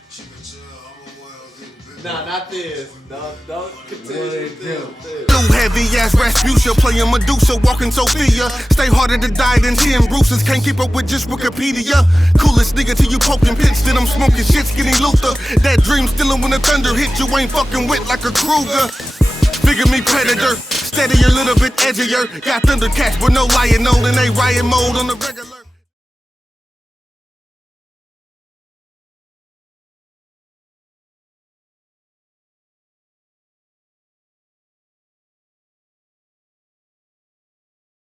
Nah, not this. Don't continue. Too heavy ass Rasputia playing Medusa, walking Sophia. Stay harder to die than 10 Bruces. Can't keep up with just Wikipedia. Coolest nigga till you poking pitch, then I'm smoking shit, skinny Luther. That dream stealing when the thunder hit you, ain't fucking with like a Kruger. Figure me predator, steadier, little bit edgier. Got Thundercats but no lion, and they riot mode on the regular.